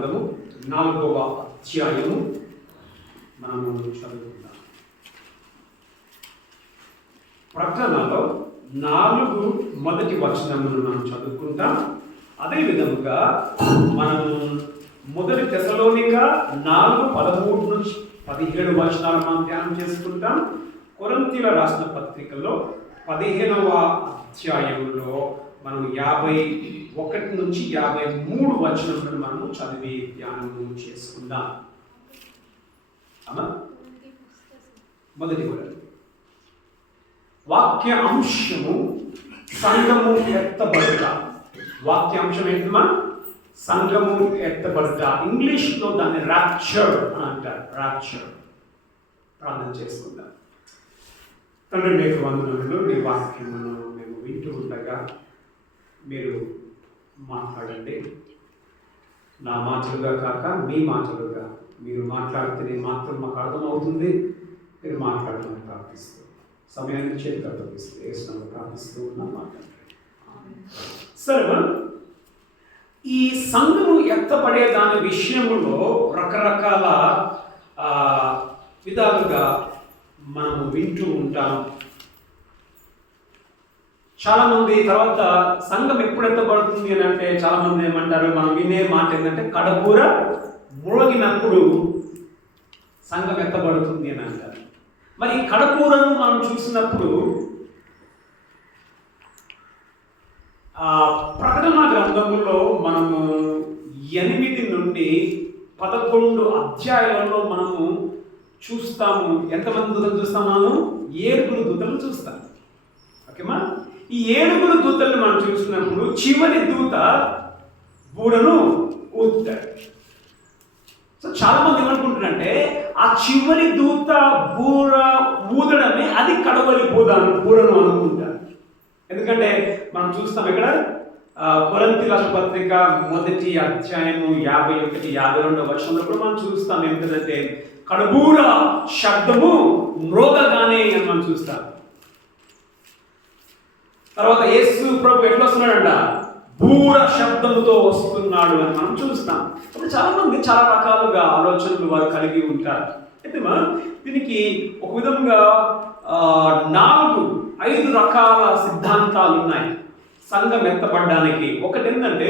గ్రంథము 4వ అధ్యాయము మనము చదువుకుందాం. ప్రకటనలో 4 మొదటి వచనమును మనం చదువుకుంటాం. అదేవిధముగా మనము మొదటి తెస్సలోనిక 4:13 నుంచి 17 వచనాలు మనం ధ్యానం చేసుకుంటాం. కొరింథీయుల రాసిన పత్రికలో 15వ అధ్యాయంలో మనం 51 నుంచి 53 వచనములను మనము చదివి ధ్యానము చేసుకుందాం. మొదటి వాక్య అంశము సంఘము ఎత్తబడుట. వాక్యాంశం ఏంటమ్మా? సంఘము ఎత్తబడుట. ఇంగ్లీష్లో దాన్ని ర్యాప్చర్ అని అంటారు. ర్యాప్చర్. ప్రార్థన చేసుకుందాం. తండ్రి, మీకు వందనములు. మీ వాక్యమును మేము వింటూ ఉండగా మీరు మాట్లాడండి. నా మాటలుగా కాక మీ మాటలుగా మీరు మాట్లాడితేనే మాత్రం మాకు అర్థమవుతుంది. మీరు మాట్లాడమని ప్రార్థిస్తూ సమయాన్ని చేతికి అప్పగిస్తూ వేసినాము ప్రార్థిస్తూ ఉన్నాం. మాట్లాడండి. సరే, ఈ సంఘము ఎత్తబడే దాని విషయంలో రకరకాల విధాలుగా మనము వింటూ ఉంటాం. చాలామంది తర్వాత సంఘం ఎప్పుడు ఎత్తబడుతుంది అని అంటే చాలామంది ఏమంటారు, మనం వినే మాట ఏంటంటే కడబూర మ్రోగినప్పుడు సంఘం ఎత్తబడుతుంది అని అంటారు. మరి కడబూరను మనం చూసినప్పుడు ప్రకటన గ్రంథములో మనము 8 నుండి 11 అధ్యాయాలలో మనము చూస్తాము. ఎంతమంది దూతలు చూస్తాం? మనము 7 దూతలు చూస్తాం. ఓకేమా? ఈ 7 దూతలను మనం చూసినప్పుడు చివరి దూత బూరను ఊదుతాడు. సో చాలా మంది ఏమనుకుంటారంటే ఆ చివరి దూత బూర ఊదడమే అది కడవలి బూరను అనుకుంటారు. ఎందుకంటే మనం చూస్తాం ఇక్కడ కొరింథీయుల పత్రిక 1వ అధ్యాయము 51, 52 వచనంలో కూడా మనం చూస్తాం ఏంటంటే కడబూర శబ్దము మ్రోగగానే అని మనం చూస్తాం. తర్వాత యేసు ప్రభు ఎట్లా వస్తున్నాడంట? బూర శబ్దముతో వస్తున్నాడు అని మనం చూస్తాం. అప్పుడు చాలా మంది చాలా రకాలుగా ఆలోచనలు వారు కలిగి ఉంటారు. అయితే దీనికి ఒక విధంగా 4-5 రకాల సిద్ధాంతాలు ఉన్నాయి సంఘం ఎత్తబడడానికి. ఒకటి ఏంటంటే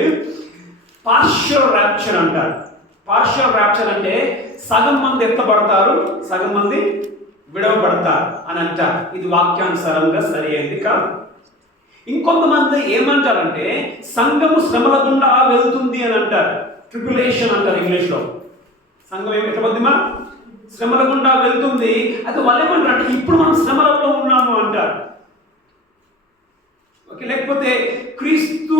పార్షియల్ ర్యాప్చర్ అంటారు. పార్షియల్ ర్యాప్చర్ అంటే సగం మంది ఎత్తబడతారు, సగం మంది విడవబడతారు అని అంటారు. ఇది వాక్యానుసారంగా సరి అయింది కాదు. ఇంకొంతమంది ఏమంటారంటే సంఘము శ్రమల గుండా వెళ్తుంది అని అంటారు. ట్రిబులేషన్ అంటారు ఇంగ్లీష్లో. సంఘం ఎత్తబద్దిమా? శ్రమల గుండా వెళ్తుంది. అది వాళ్ళు ఏమంటారు? ఇప్పుడు మనం శ్రమలలో ఉన్నాము అంటారు. ఓకే, లేకపోతే క్రీస్తు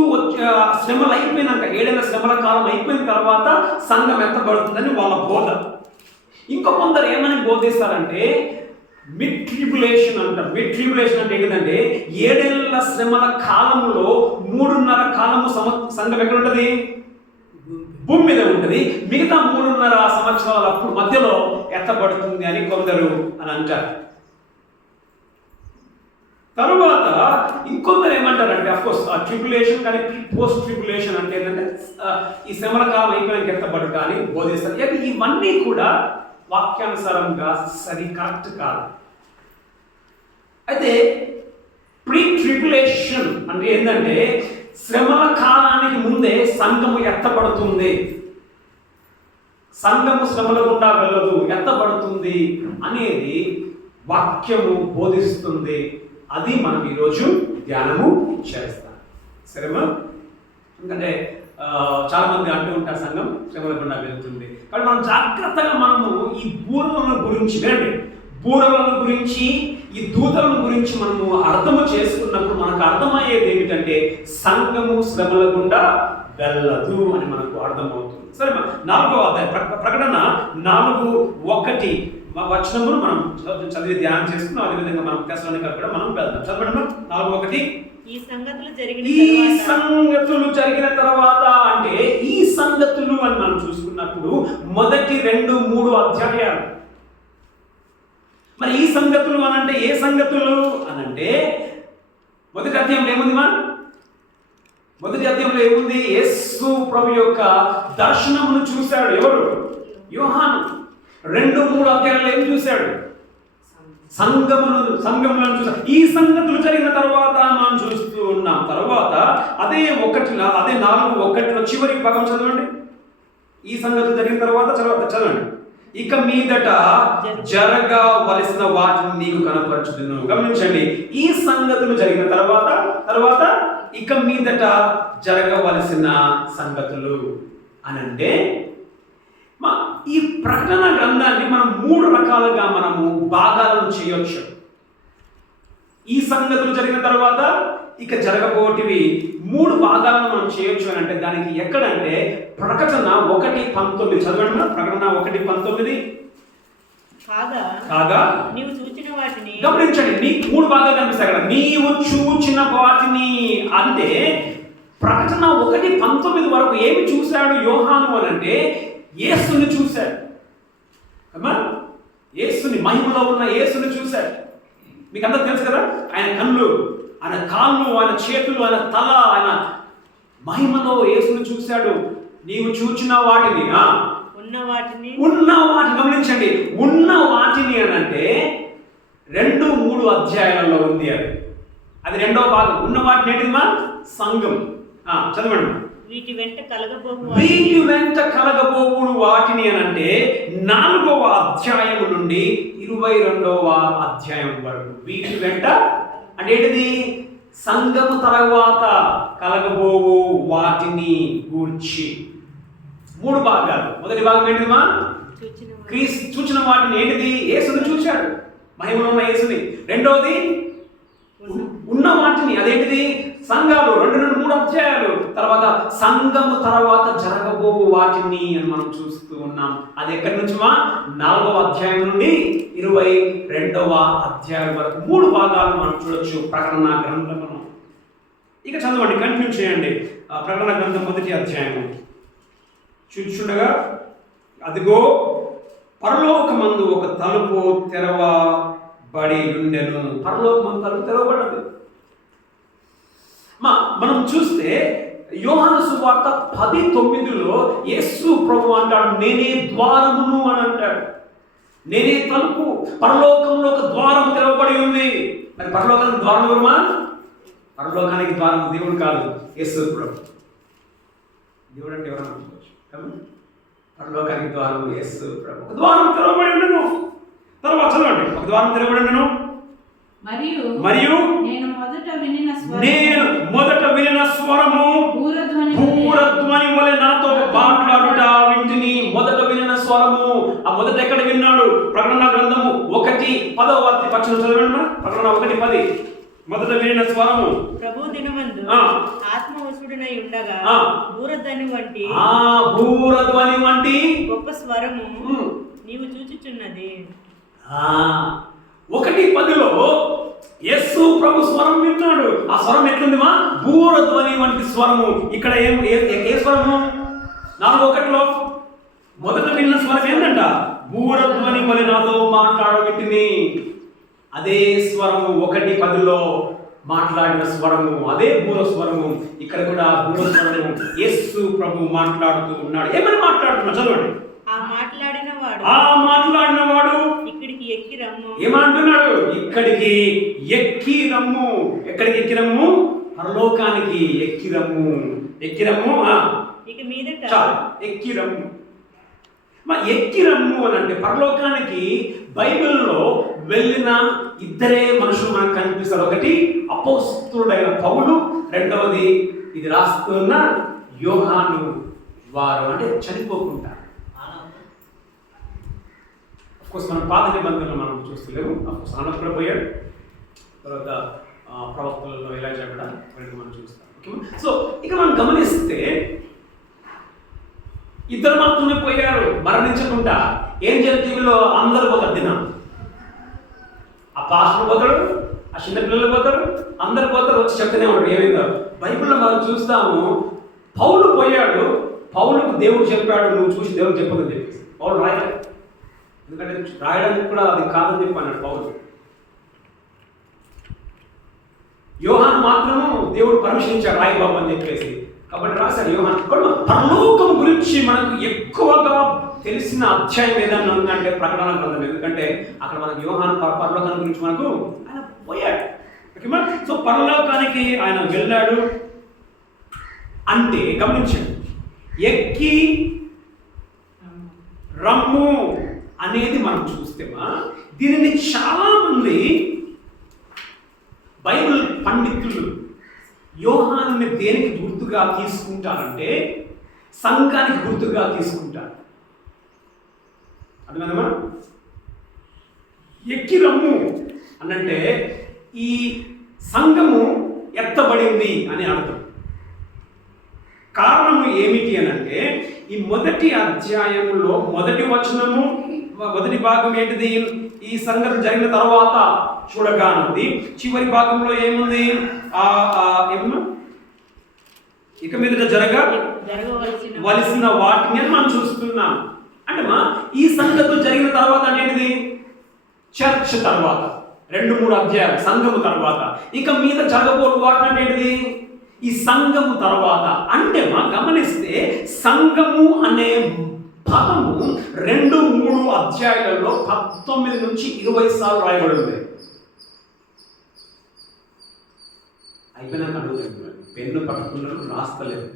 శ్రమలు అయిపోయినాక 7 శ్రమల కాలం అయిపోయిన తర్వాత సంఘం ఎత్తబడుతుందని వాళ్ళ బోధ. ఇంకో కొందరు ఏమని బోధిస్తారంటే మిడ్ ట్రిబులేషన్ అంటారు. మిడ్ ట్రిబులేషన్ అంటే ఏంటంటే 7 శ్రమల కాలంలో 3.5 కాలము సంఘం ఎక్కడ ఉంటుంది? భూమి మీద ఉంటుంది. మిగతా 3.5 సంవత్సరాల అప్పుడు మధ్యలో ఎత్తబడుతుంది అని కొందరు అని అంటారు. తరువాత ఇంకొందరు ఏమంటారంటే అఫ్కోర్స్ ఆ ట్రిబులేషన్ కానీ పోస్ట్ ట్రిబులేషన్ అంటే ఏంటంటే ఈ శ్రమల కాలం అయిపోయినాక ఎత్తబడుట అని బోధిస్తారు. ఇవన్నీ కూడా వాక్యానుసారంగా సరి కరెక్ట్ కాదు. అయితే ప్రీ ట్రిబులేషన్ అంటే ఏంటంటే శ్రమల కాలానికి ముందే సంఘము ఎత్తబడుతుంది, సంఘము శ్రమల గుండా వెళ్ళదు, ఎత్తబడుతుంది అనేది వాక్యము బోధిస్తుంది. అది మనం ఈరోజు ధ్యానము చేస్తాం. సరేమా? ఎందుకంటే చాలా మంది అంటూ ఉంటారు సంఘం శ్రమల గుండా వెళ్తుంది. కాబట్టి మనం జాగ్రత్తగా మనము ఈ బూరలను గురించి బూరలను గురించి ఈ దూతలను గురించి మనము అర్థము చేసుకున్నప్పుడు మనకు అర్థమయ్యేది ఏమిటంటే సంఘము శ్రమల గుండా వెళ్ళదు అని మనకు అర్థమవుతుంది. సరే, 4వ అధ్యాయం ప్రకటన 4:1 వచనమును మనం చదివి ధ్యానం చేసుకున్నాం. అదేవిధంగా మనం తెస్సలోనికకు కూడా మనం వెళ్దాం. చదవడం 4:1. ఈ సంగతులు జరిగిన తర్వాత అంటే ఈ సంగతులు అని మనం చూసుకున్నప్పుడు మొదటి 2-3 అధ్యాయాలు. మరి ఈ సంగతులు అనంటే ఏ సంగతులు అనంటే మొదటి అధ్యాయంలో ఏముంది? మొదటి అధ్యాయంలో ఏముంది? యేసు ప్రభు యొక్క దర్శనమును చూశాడు ఎవరు? యోహాను. 2-3 అధ్యాయాల్లో ఏం చూశాడు? సంఘములను చూశాడు. ఈ సంగతులు జరిగిన తర్వాత మనం చూస్తూ ఉన్నాం. తర్వాత అదే 4:1 చివరి భాగం చదవండి. ఈ సంగతులు జరిగిన తర్వాత చదవండి. ఇక మీదట జరగవలసిన వాటిని నీకు కనపరచుదును. గమనించండి, ఈ సంగతులు జరిగిన తర్వాత ఇక మీదట జరగవలసిన సంగతులు అనంటే ఈ ప్రకటన గ్రంథాన్ని మనం 3 రకాలుగా మనము భాగాలను చేయొచ్చు. ఈ సంగతులు జరిగిన తర్వాత ఇక జరగబోటివి 3 భాగాలను మనం చేయొచ్చు అని అంటే దానికి ఎక్కడంటే ప్రకటన 1:19 చదవండి. ప్రకటన 1:19 కాగా నీవు చూచిన వాటిని గమనించండి. నీకు 3 భాగాలు కనిపిస్తాయి కదా. నీవు చూచిన వాటిని అంటే ప్రకటన 1:19 వరకు ఏమి చూశాడు యోహాను అని అంటే యేసుని చూశాడు. యేసుని, మహిమలో ఉన్న యేసుని చూశాడు. మీకు అందరూ తెలుసు కదా, ఆయన కళ్ళు, ఆయన కాళ్ళు, ఆయన చేతులు, ఆయన తల, ఆయన మహిమలో యేసుని చూశాడు. నీవు చూచిన వాటిని ఉన్న వాటిని గమనించండి. ఉన్న వాటిని అని అంటే 2-3 అధ్యాయాలలో ఉంది. అది 2వ భాగం. ఉన్న వాటిని ఏంటిమా? సంఘం. చదవండి. వీటి వెంట కలగబోవుడు వాటిని అని అంటే 4వ అధ్యాయం నుండి 22వ అధ్యాయం వరకు. వీటి వెంట అంటే ఏంటిది? సంఘము తర్వాత కలగబోవు వాటిని గూర్చి 3 భాగాలు. మొదటి భాగం ఏంటిదిమా? క్రీస్తు చూచిన వాటిని ఏంటిది? యేసుని చూశాడు, మహిమలో ఉన్న యేసుని. రెండవది ఉన్న వాటిని, అదేంటిది? సంఘాలు. 2-3 అధ్యాయాలు. తర్వాత సంఘము తర్వాత జరగబోవు వాటిని అని మనం చూస్తూ ఉన్నాం. అది ఎక్కడి నుంచి? 4వ అధ్యాయం నుండి 22వ అధ్యాయం వరకు 3 భాగాలు మనం చూడొచ్చు ప్రకటన గ్రంథమును. ఇక చదవండి, కంటిన్యూ చేయండి. ప్రకటన గ్రంథం 1వ అధ్యాయము చూచుండగా అదిగో పరలోకమందు ఒక తలుపు తెరవబడి ఉండెను. పరలోకమందు తలుపు తెరవబడ్డది. మనం చూస్తే యోహాను సువార్త 10:9లో యేసు ప్రభు అంటాడు, నేనే ద్వారమును అని అంటాడు. నేనే తలుపు. పరలోకంలో ఒక ద్వారం తెరవబడి ఉంది. మరి పరలోకానికి ద్వారం ఎవరుమా? పరలోకానికి ద్వారం దేవుడు కాదు, యేసు ప్రభు. దేవుడు అంటే ఎవరన్నా అనుకోవచ్చు. పరలోకానికి ద్వారం యేసు ప్రభు. ఒక ద్వారం తెరవబడి ఉండను. తర్వాత చదవండి. ఒక ద్వారం తెరవబడి ఉండను. మరియు నేను మొదట వినిన స్వరము భూరధ్వని వలె నాతో మాట్లాడుట వింటిని. మొదట వినిన స్వరము. ఆ మొదట ఎక్కడ విన్నాడు? ప్రకటన గ్రంథము 1:10 చదవండి. ప్రకటన 1:10 మొదట వినిన స్వరము. ప్రభు దినమందు ఆత్మవశుడనై ఉండగా భూరధ్వని వంటి గొప్ప స్వరము నీవు చూచుచున్నది. 1:10లో యేసు ప్రభు స్వరం విన్నాడు. ఆ స్వరం ఎట్లుందిమా? భూరధ్వని వంటి స్వరము. ఇక్కడ ఏ స్వరము? 4:1లో మొదట విన్న స్వరం ఏంటంట? భూరధ్వని వలె నాతో మాట్లాడబెట్టింది. అదే స్వరము 1:10లో మాట్లాడిన స్వరము, అదే భూర స్వరము. ఇక్కడ కూడా భూర స్వరము. యేసు ప్రభు మాట్లాడుతూ ఉన్నాడు. ఏమని మాట్లాడుతున్నా చదవండి. ఆ మాట్లాడిన వాడు ఇక్కడికి ఎక్కి రమ్ము. ఏమంటున్నాడు? ఇక్కడికి ఎక్కి రమ్ము. ఎక్కడికి ఎక్కి రమ్ము? పరలోకానికి ఎక్కి రమ్ము. ఎక్కి రమ్ము. ఇక మీదట ఎక్కి రమ్ము. ఎక్కి రమ్ము అని అంటే పరలోకానికి బైబిల్లో వెళ్ళిన 2 మనుషులు మనకు కనిపిస్తారు. ఒకటి అపోస్తలుడైన పౌలు, రెండవది ఇది రాస్తున్న యోహాను. వారు అంటే చనిపోకుండా. మనం పాత నిబంధనలు మనం చూస్తలేము. అన్నప్పుడు కూడా పోయాడు. తర్వాత ప్రవక్తలలో ఎలా చెప్పడం మనం చూస్తాం. సో ఇక మనం గమనిస్తే 2 మాత్రమే పోయారు మరణించకుండా. ఏం టీవీలో అందరూ పోతారు. దినం ఆ పాస్టర్ పోతాడు, ఆ చిన్నపిల్లలు పోతారు, అందరు పోతారు. వచ్చి చెప్తూనే ఉంటాడు ఏమైందో. బైబిల్లో మనం చూస్తాము, పౌలు పోయాడు. పౌలుకు దేవుడు చెప్పాడు, నువ్వు చూసి దేవుడు చెప్పదని చెప్పేసి. పౌలు రాయలేదు. ఎందుకంటే రాయడానికి కూడా అది కాదని చెప్పి అన్నాడు పౌలు. యోహాను మాత్రము దేవుడు పర్మిషన్ ఇచ్చాడు రాయి బాబు అని చెప్పేసి. కాబట్టి రాశారు యోహాను. పరలోకం గురించి మనకు ఎక్కువగా తెలిసిన అధ్యాయం ఏదన్నా ఉందంటే ప్రకటన గ్రంథం. ఎందుకంటే అక్కడ మనకు యోహాను పరలోకం గురించి మనకు ఆయన పోయాడు. ఓకేమా? సో పరలోకానికి ఆయన వెళ్ళాడు అంటే గమనించండి, ఎక్కి రమ్ము అనేది మనం చూస్తేమా దీనిని చాలా మంది బైబిల్ పండితులు యోహానుని దేనికి గుర్తుగా తీసుకుంటారంటే సంఘానికి గుర్తుగా తీసుకుంటారు. అర్థమైందమ్మా? ఎక్కి రమ్ము అనంటే ఈ సంఘము ఎత్తబడింది అని అర్థం. కారణము ఏమిటి అనంటే ఈ మొదటి అధ్యాయంలో మొదటి వచనము మొదటి భాగం ఏంటిది? ఈ సంగతి జరిగిన తర్వాత చూడగానుంది. చివరి భాగంలో ఏముంది? ఏమన్నా ఇక మీద జరగవలసిన వాటిని మనం చూస్తున్నాం. అంటే ఈ సంగతులు జరిగిన తర్వాత అనేది చర్చ్ తర్వాత 2-3 అధ్యాయాలు సంఘము తర్వాత, ఇక మీద జరగబోలు వాటిని అనేది ఈ సంఘము తర్వాత. అంటే గమనిస్తే సంఘము అనే పదము 2-3 అధ్యాయాలలో 19 నుంచి 20 సార్లు రాయబడి ఉంది. అయిపోయినాక అడుగుతున్నాను, పెన్ను పట్టుకున్నాను రాస్తలేదు.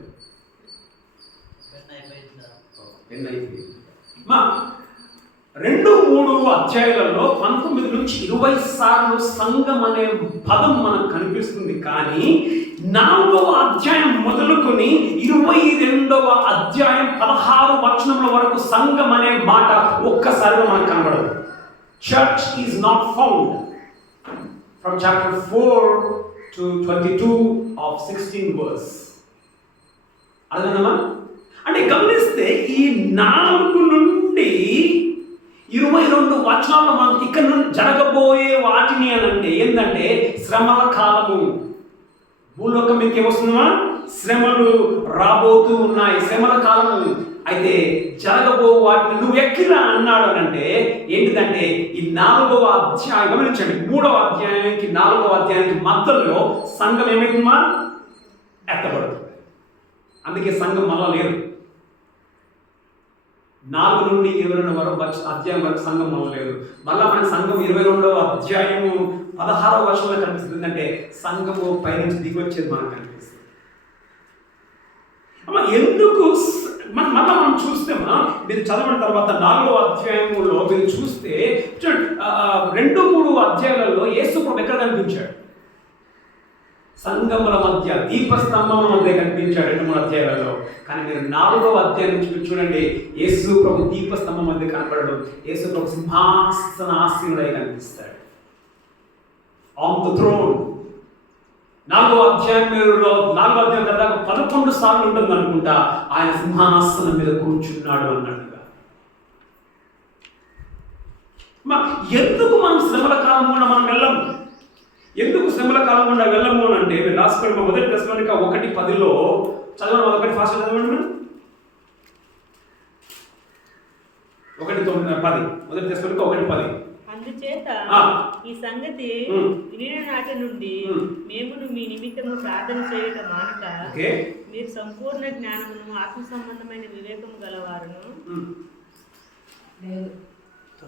పెన్ను అయిపోయింది. 2-3 అధ్యాయాలలో 19 నుంచి 20 సార్లు సంఘం అనే పదం మనకు కనిపిస్తుంది. కానీ 4వ అధ్యాయం మొదలుకొని 22వ అధ్యాయం 16 వచనముల వరకు సంఘం అనే మాట ఒక్కసారిగా మనకు కనబడదు. Church is not found from chapter 4 to 22 of 16 verse. అర్థమా? అంటే గమనిస్తే ఈ 4 నుండి 22 వచనాల్లో మనం ఇక్కడ నుండి జరగబోయే వాటిని అని అంటే ఏంటంటే శ్రమల కాలము. భూలోకం మీదకి ఏమొస్తుందా? శ్రమలు రాబోతూ ఉన్నాయి, శ్రమల కాలము. అయితే జరగబో వాటిని నువ్వు ఎక్కిరా అన్నాడు అని అంటే ఏంటిదంటే ఈ 4వ అధ్యాయం గమనించండి. 3వ అధ్యాయానికి 4వ అధ్యాయానికి మధ్యలో సంఘం ఏమైతుందా? ఎత్తబడుతుంది. అందుకే సంఘం మళ్ళా లేదు. 4 నుండి 22 వరకు అధ్యాయం వరకు సంఘం మళ్ళా లేదు. మళ్ళా మన సంఘం 22వ అధ్యాయము 16వ వర్షంలో కనిపిస్తుంది. ఏంటంటే సంఘము పైనుంచి దిగి వచ్చేది మనకు కనిపిస్తుంది. ఎందుకు మళ్ళా మనం చూస్తే మీరు చదవడం తర్వాత 4వ అధ్యాయంలో మీరు చూస్తే 2-3 అధ్యాయాలలో యేసు ప్రభు ఎక్కడ కనిపించాడు? సంఘముల మధ్య దీపస్తంభముల మధ్య కనిపించాడు 2-3 అధ్యాయాలలో. కానీ మీరు 4వ అధ్యాయం నుంచి చూడండి, యేసు ప్రభు దీపస్తంభం మధ్య కనపడడు. యేసు ప్రభు సింహాసనాసీనుడై కనిపిస్తాడు. On the throne. 4వ అధ్యాయంలో 4వ అధ్యాయం దాదాపు 11 సార్లు ఉంటుంది అనుకుంటా ఆయన సింహాసనం మీద కూర్చున్నాడు అన్నట్టుగా. ఎందుకు మనం శ్రమల కాలం కూడా మనం వెళ్ళము? ఎందుకు శ్రమల కాలం గుండా వెళ్ళము అని అంటే మీరు రాసుకోండి. మొదటి తెస్సలోనిక 1:10 చదవండి. 1 ఫాస్ట్ చదవండి. 1:10 మొదటి తెస్సలోనిక 1:10. అందుచేత ఈ సంగతి వినిన నాటి నుండి మేమును మీ నిమిత్తము ప్రార్థన చేయటం మానక మీరు సంపూర్ణ జ్ఞానమును ఆత్మ సంబంధమైన వివేకము గలవారును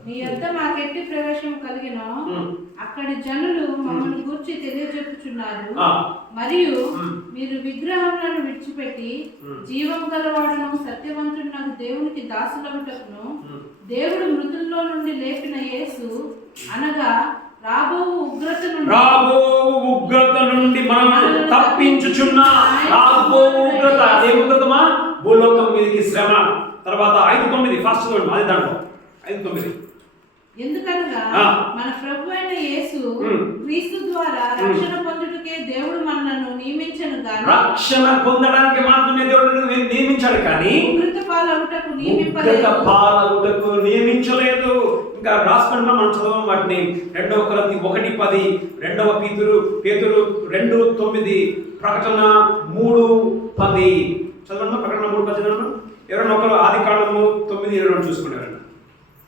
మీ యొద్ద మాకెట్టి ప్రవేశం కలిగిన అక్కడి జనులు మమ్మల్ని గూర్చి తెలియజెప్పుచున్నారు. మరియు మీరు విగ్రహములను విడిచిపెట్టి జీవము గలవాడును సత్యవంతుడు దేవునికి దాసులగుటకును దేవుడు మృతుల్లో నుండి లేపిన యేసు అనగా రాబో ఉగ్రత నుండి మనల్ని తప్పించుచున్న రాబో ఉగ్రత. అదే ఉగ్రతమా? భూలోకం మీదకి శ్రమ. తర్వాత 5:9 ఫాస్ట్ చూడండి. అది దాంట్లో 5:9. ఎందుకనగా మన ప్రభు అయిన యేసు క్రీస్తు ద్వారా రక్షణ పొందుటకే దేవుడు మనలను నియమించను గాని రక్షణ పొందడానికి మాత్రమే దేవుడు నియమించాడు, కానీ ఉగ్రత పాలవుటకు నియమించలేదు. ఇంకా రాసుకోండి, మనం చదవం వాటిని. 2 కొరింథీ 1:10, 2 పేతురు 2:9, ప్రకటన 3:10 చదవండి. ప్రకటన 3:10 చదవండి. ఎవరైనా ఒకరు ఆదికాండము 9:22 చూసుకునేవారు.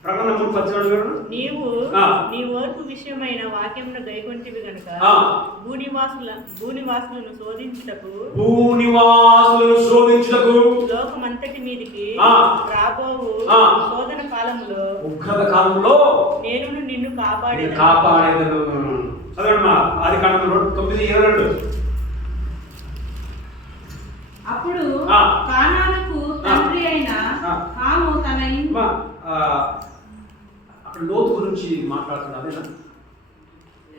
ప్రకటన 3:10 వచ్చినాడు. నీవు ఆ. నీ ఓర్పు విషయమైన వాక్యమును గైకొంటివి గనుక ఆ. భూనివాసులను శోధించుటకు లోకమంతటి మీదికి ఆ. రాబోవు ఆ. శోధన కాలములో ఉగ్రత కాలంలో నేను నిన్ను కాపాడేదను. కాపాడేదను. చదవమ్మా, ఆదికాండం 9:22. అప్పుడు ఆ. కానానుకు తండ్రి అయిన ఆ. హాము తన అమ్మా, అక్కడ లోతు గురించి మాట్లాడుతున్నాడు. అదేనా?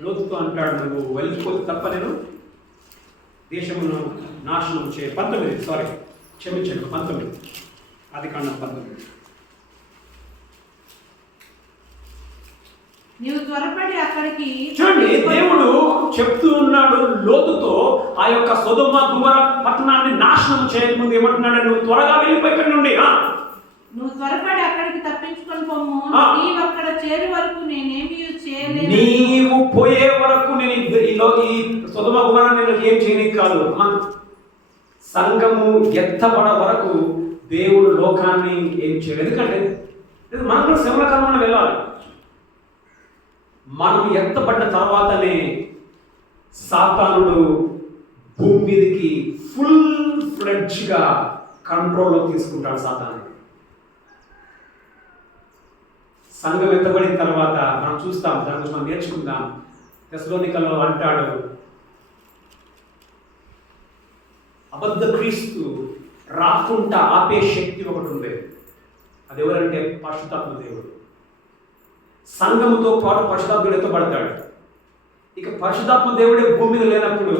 లోతుతో అంటాడు, నువ్వు వెళ్ళిపోతే తప్ప నేను దేశమును నాశనం 19 క్షమించండి 19 ఆదికాండం 19. నీవు త్వరపడి అక్కడికి చూడండి, దేవుడు చెప్తూ ఉన్నాడు లోతుతో, ఆ యొక్క సొదొమ గొమొర్రా పట్టణాన్ని నాశనం చేయకముందు ఏమంటున్నాడు, నువ్వు త్వరగా వెళ్ళిపోయి ఇక్కడి నుండి. నువ్వు త్వరపడి అక్కడికి తప్పించుకొని పొమ్ము. ఆ. నీవు అక్కడ చేరే వరకు నేనేమి చేయలేదు. నీవు పోయే వరకు నేను ఈ సొదొమ గొమొర్రా నేను ఏం చేయనికి కాదు. సంఘము ఎత్తబడ వరకు దేవుడు లోకాన్ని ఏం చేయలేదు. ఎందుకంటే మనం కూడా శ్రమల కాలంలో వెళ్ళాలి. మనం ఎత్తబడ్డ తర్వాతనే సాతానుడు భూమి మీదకి ఫుల్ ఫ్లెడ్జ్గా కంట్రోల్లో తీసుకుంటాడు సాతాను. సంఘం ఎత్తబడిన తర్వాత మనం చూస్తాం, దాని గురించి మనం నేర్చుకుందాం. తెస్సలోనికలో అంటాడు, అబద్ధ క్రీస్తు రాకుండా ఆపే శక్తి ఒకటి ఉండేది. అది ఎవరంటే పరిశుద్ధాత్మ దేవుడు. సంఘముతో పాటు పరిశుద్ధాత్ముడు ఎత్తబడతాడు. ఇక పరిశుద్ధాత్మ దేవుడే భూమి మీద లేనప్పుడు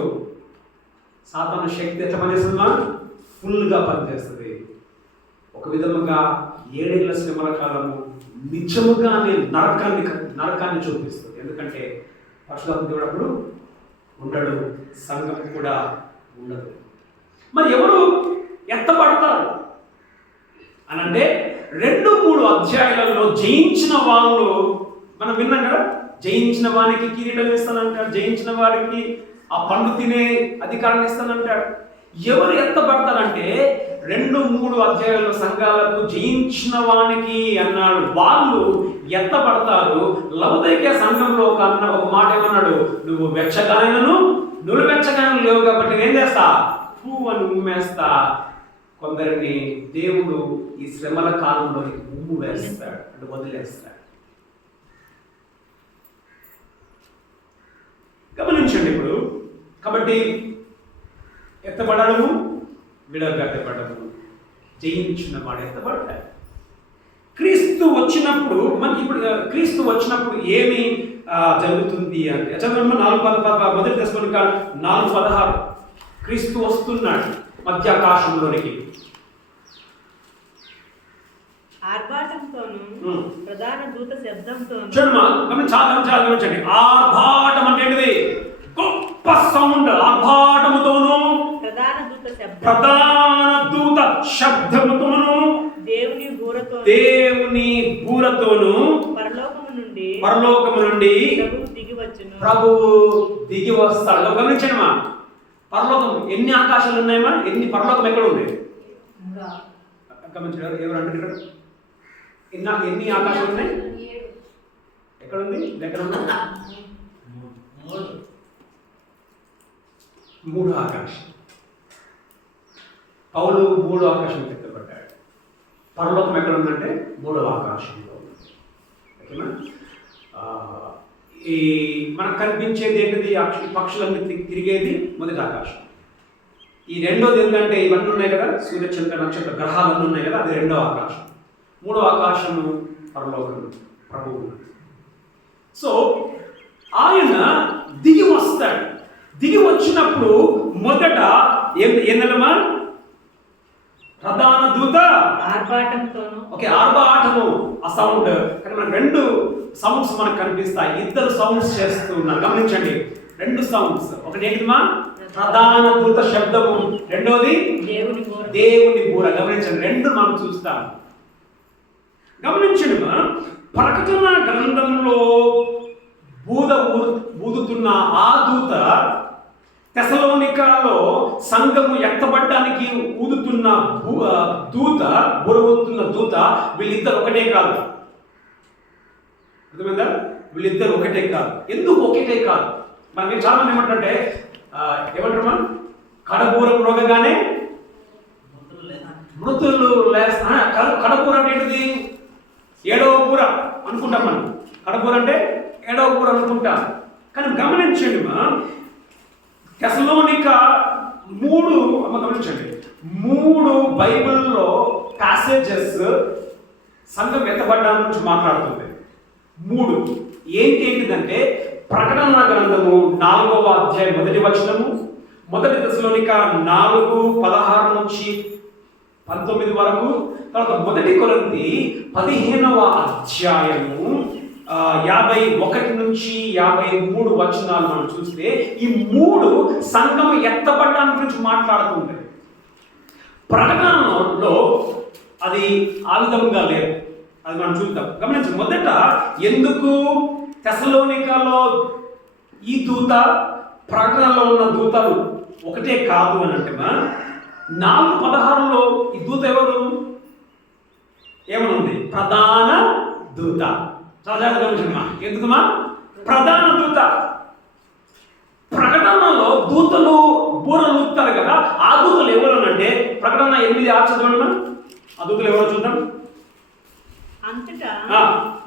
సాతాను శక్తి ఎట్లా పనిచేస్తుందా? ఫుల్గా పనిచేస్తుంది. ఒక విధముగా 7 ఏళ్ల శ్రమల కాలము నిజముగానే నరకాన్ని చూపిస్తుంది. ఎందుకంటే పరిశుద్ధాత్మ దేవుడు అప్పుడు ఉండడు, సంఘం కూడా ఉండదు. మరి ఎవరు ఎత్తబడతారు అని అంటే 2-3 అధ్యాయాలలో జయించిన వాళ్ళు మనం విన్నాం కదా. జయించిన వానికి కిరీటం ఇస్తానంటాడు, జయించిన వాడికి ఆ పండు తినే అధికారం ఇస్తానంటాడు. ఎవరు ఎత్తబడతారంటే 2-3 అధ్యాయాల సంఘాలకు జయించిన వానికి అన్నాడు, వాళ్ళు ఎత్తబడతారు. లవొదికయ సంఘంలో ఒక మాట ఏమన్నాడు, నువ్వు వెచ్చగాయనను నువ్వు లేవు కాబట్టి నేను చేస్తా, పువ్వును ఉమ్మేస్తా. కొందరిని దేవుడు ఈ శ్రమల కాలంలో ఉమ్ము వేస్తాడు, అంటే వదిలేస్తాడు. గమనించండి ఇప్పుడు. కాబట్టి ఎత్తబడము, విడగట్టబడము, జయించిన వాడు ఎత్తబడ్డాడు. క్రీస్తు వచ్చినప్పుడు క్రీస్తు వచ్చినప్పుడు ఏమి జరుగుతుంది అంటే చదవండి 4:16 మొదటి తెస్సలోనిక 4:16. క్రీస్తు వస్తున్నాడు మధ్యాకాశంలోనికి. ఆర్భాటంతోను ప్రధాన దూత శబ్దంతోను. చూడమ్మా, చాలా గమనించండి. ఆర్భాటం అంటే ఏంటిది? గొప్ప సౌండ్. ఆర్భాటముతోను ప్రధాన దూత శబ్దముతోను దేవుని బూరతోను పరలోకము నుండి ప్రభువు దిగి వస్తాడు. గమనించండి, పరలోకం ఎన్ని ఆకాశాలు ఉన్నాయమ్మా? పరలోకం ఎక్కడ ఉంది? గమనించారు ఎవరు అంటారు? ఎన్ని ఆకాశాలు ఉన్నాయి? ఎక్కడ ఉంది? ఎక్కడ ఉన్నా? 3 ఆకాశం. పౌలు 3 ఆకాశం ఎత్తబడ్డాడు. పరలోకం ఎక్కడ ఉందంటే 3వ ఆకాశంలో ఉంది. ఓకేనా? ఈ మనకు కనిపించేది ఏంటిది? పక్షులన్నీ తిరిగేది మొదటి ఆకాశం. ఈ రెండోది ఏంటంటే ఇవన్నీ ఉన్నాయి కదా, సూర్యచంద్ర నక్షత్ర గ్రహాలన్నీ ఉన్నాయి కదా, అది 2వ ఆకాశం. 3వ ఆకాశము పరలోకం, ప్రభువు. సో ఆయన దిగి వస్తాడు. దిగి వచ్చినప్పుడు మొదట ఏందమ్మా? ప్రధాన దూత ఆర్భాటంతోను. ఓకే, ఆర్భాటము ఆ సౌండ్. కానీ మనకు 2 సౌండ్స్ మనకు కనిపిస్తాయి. 2 సౌండ్స్ చేస్తూ ఉన్నారు. గమనించండి, 2 సౌండ్స్. ఒకటి ఏంటిమా? ప్రధాన దూత శబ్దము, రెండోది దేవుని బూర. గమనించండి, 2 మనం చూస్తాం. గమనించండి, ప్రకటన గ్రంథంలో ఊదుతున్న ఆ దూత, తెస్సలోనికలో సంఘము ఎత్తబడ్డానికి ఊదుతున్న దూత, బురవుతున్న దూత, వీళ్ళిద్దరు ఒకటే కాదు. అర్థమైందా? వీళ్ళిద్దరు ఒకటే కాదు. ఎందుకు ఒకటే కాదు? మీరు చాలా మంది ఏమంటారంటే ఏమంటారు మనం కడబూర మ్రోగగానే మృతులు కడబూర అంటే ఏంటిది? 7వ బూర అనుకుంటాం మనం. కడబూర అంటే 7వ బూర అనుకుంటాం. కానీ గమనించండి తెసలోనిక 3 గమనించండి 3 బైబిల్లో ప్యాసేజెస్ సంఘం ఎత్తబడ్డాల నుంచి మాట్లాడుతుంది. 3 ఏంటిదంటే ప్రకటన గ్రంథము 4వ అధ్యాయం 1వ వచనము, 1 తెసలోనిక 4:16 నుంచి 19 వరకు, తర్వాత 1 కొరింథీ 15వ అధ్యాయము 51 నుంచి 53 వచనాలు మనం చూస్తే ఈ 3 సంఘం ఎత్తబడ్డాన్ని గురించి మాట్లాడుతుంది. ప్రకటనలో అది ఆ విధంగా లేదు. అది మనం చూద్దాం. గమనించండి. మొదట ఎందుకు తెసలోనికలో ఈ దూత ప్రకటనలో ఉన్న దూతలు ఒకటే కాదు అని అంటే 4:16లో ఈ దూత ఎవరు? ఏమనుంది? ప్రధాన దూత. చాలా గమనించమ్మా. ఎందుకమ్మా? ప్రధాన దూత. ప్రకటనలో దూతలు బూరలు ఊపుతారు కదా, ఆ దూతలు ఎవరు అంటే ప్రకటన 8:6 చదవండి. ఆ దూతలు ఎవరో చూద్దాం. అంతటా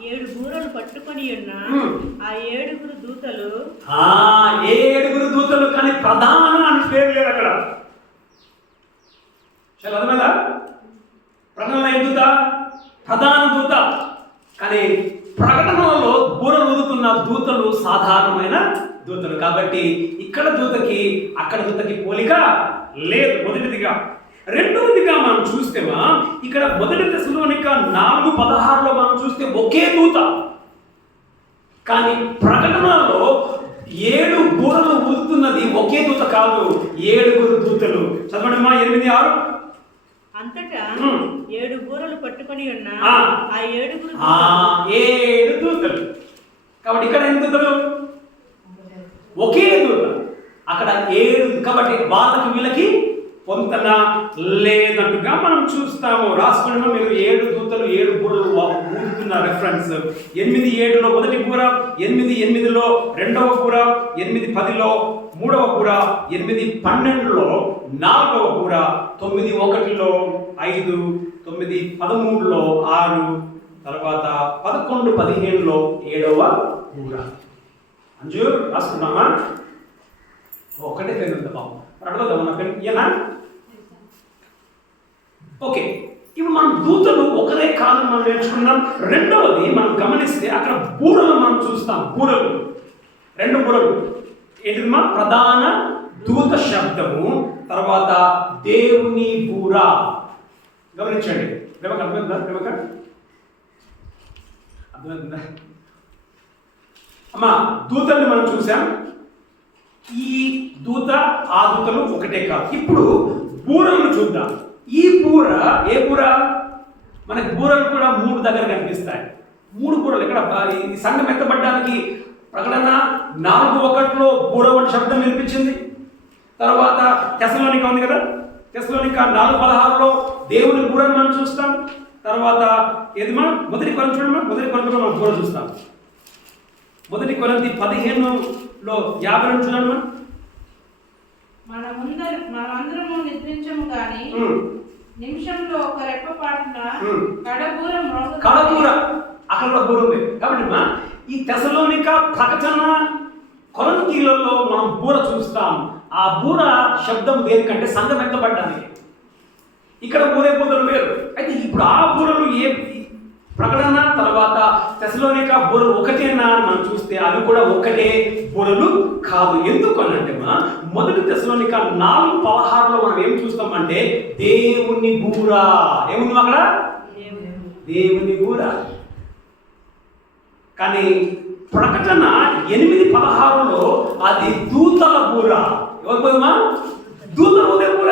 7 బూరలు పట్టుకొని ఉన్న ఆ 7 దూతలు 7 దూతలు, కానీ ప్రధాన అని పేరు లేదు అక్కడ. చాలా అర్థమైందా? ప్రకటన ఏ దూత? ప్రధాన దూత. కానీ ప్రకటనలో బూరలు ఊదుతున్న దూతలు సాధారణమైన దూతలు. కాబట్టి ఇక్కడ దూతకి అక్కడ దూతకి పోలిక లేదు. మొదటిదిగా. రెండవదిగా మనం చూస్తే ఇక్కడ 1 తెసలోనిక 4:16లో మనం చూస్తే ఒకే దూత, కానీ ప్రకటనలో 7 బూరలు ఊదుతున్నది ఒకే దూత కాదు, 7 దూతలు. చదవండి 8:6. అంతటా 7 బూరలు పట్టుకొని ఉన్న ఆ 7 దూతలు. కాబట్టి ఇక్కడ ఎన్ని దూతలు? ఒకే దూత. అక్కడ 7. కాబట్టి వాళ్ళకి వీళ్ళకి పొంతన లేనట్టుగా మనం చూస్తాము. రాసుకోవడంలో మీరు 7 దూతలు 7 బూరలు ఊదుతున్న రెఫరెన్స్. 8:7లో మొదటి బూర, 8:8లో రెండవ బూర, 8:10లో మూడవ బూర, 8:12లో 4వ బూర, 9:1లో 5, 9:13లో 6, తర్వాత 11:15లో 7వ బూర. అంజు రాసుకున్నామా? ఒకటే పేరు ఉంది బాబు. అడగదాం నా పేరు ఈయనా? ఓకే. ఇప్పుడు మనం దూతలు ఒకరే కాదని మనం నేర్చుకున్నాం. రెండవది మనం గమనిస్తే అక్కడ బూరలు మనం చూస్తాం. బూరలు 2 బూరలు ఏంటిదమ్మా? ప్రధాన దూత శబ్దము, తర్వాత దేవుని బూర. గమనించండి. అర్థమవుతుందా? అమ్మా దూతల్ని మనం చూసాం. ఈ దూత ఆ దూతలు ఒకటే కాదు. ఇప్పుడు బూరలను చూద్దాం. ఈ బూర ఏ బూర? మనకి బూరలు కూడా 3 దగ్గర కనిపిస్తాయి. 3 బూరలు ఇక్కడ ఈ సంఘం ఎత్తబడ్డానికి ప్రకటన 4:1లో బూర వంటి శబ్దం వినిపించింది. తర్వాత తెసలోనిక ఉంది కదా, తెసలోనిక 4:16లో దేవుని బూరను మనం చూస్తాం. తర్వాత ఏది మనం 1 కొరింథీ చూడమా? 1 కొరింథీలో మనం బూర చూస్తాం. 1 కొరింథీ 15లో 52 చూడండి. మనమందరము నిద్రించము కానీ నిమిషంలో ఒక రెప్పపాటున కడబూర అక్కడ కూడా బూర ఉంది. కాబట్టి ఈ తెసలోనిక ప్రకటన కొరింథీలలో మనం బూర చూస్తాం. ఆ బూర శబ్దం దేనికంటే సంఘం ఎత్తబడ్డానికి. ఇక్కడ బూరే బూరలు వేరు. అయితే ఇప్పుడు ఆ బూరలు ఏ ప్రకటన తర్వాత తెసలోనిక బూరలు ఒకటేనా అని మనం చూస్తే అవి కూడా ఒకటే బూరలు కాదు. ఎందుకు అని అంటే 1 తెసలోనిక 4:16లో మనం ఏం చూస్తామంటే దేవుని బూర. ఏముంది అక్కడ? దేవుని బూర. కానీ ప్రకటన 8:16లో అది దూతల బూర. ఎవరు పోదమ్మా? దూతల ఊదే బూర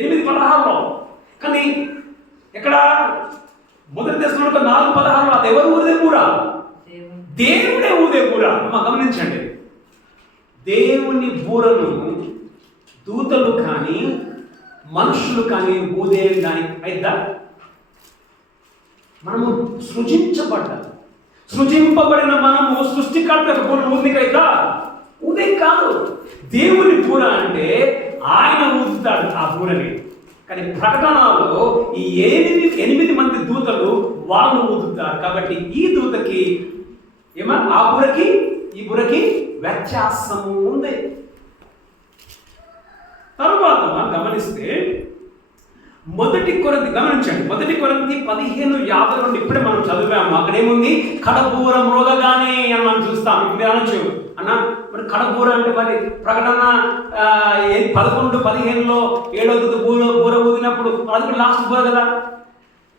8:16లో. కానీ ఎక్కడ 1 తెసలోనిక 4:16లో అది ఎవరు ఊదే బూర? దేవుడే ఊదే బూర. గమనించండి. దేవుని బూరను దూతలు కానీ మనుషులు కానీ ఊదే దానికి అయిద్దా? మనము సృజించబడ్డాం. సృజింపబడిన మనము సృష్టికర్త బూర ఊదికైతా ఊదే కాదు. దేవుని బూర అంటే ఆయన ఊదుతాడు ఆ బూరని. కానీ ప్రకటనలో ఈ 8 మంది దూతలు వాళ్ళు ఊదుతారు. కాబట్టి ఈ దూతకి ఆ బూరకి ఈ బూరకి వ్యత్యాసము ఉంది. తరువాత గమనిస్తే గమనించండి 1 కొరింథీ 15:50 నుండి ఇప్పుడే మనం చదివాము. అక్కడేముంది? కడబూర మ్రోగగానే అని మనం చూస్తాం. మీరు అనొచ్చు అన్న మరి కడబూర అంటే మరి ప్రకటన 11:15లో 7వ దూత బూర ఊదినప్పుడు అది కూడా లాస్ట్ బూర కదా,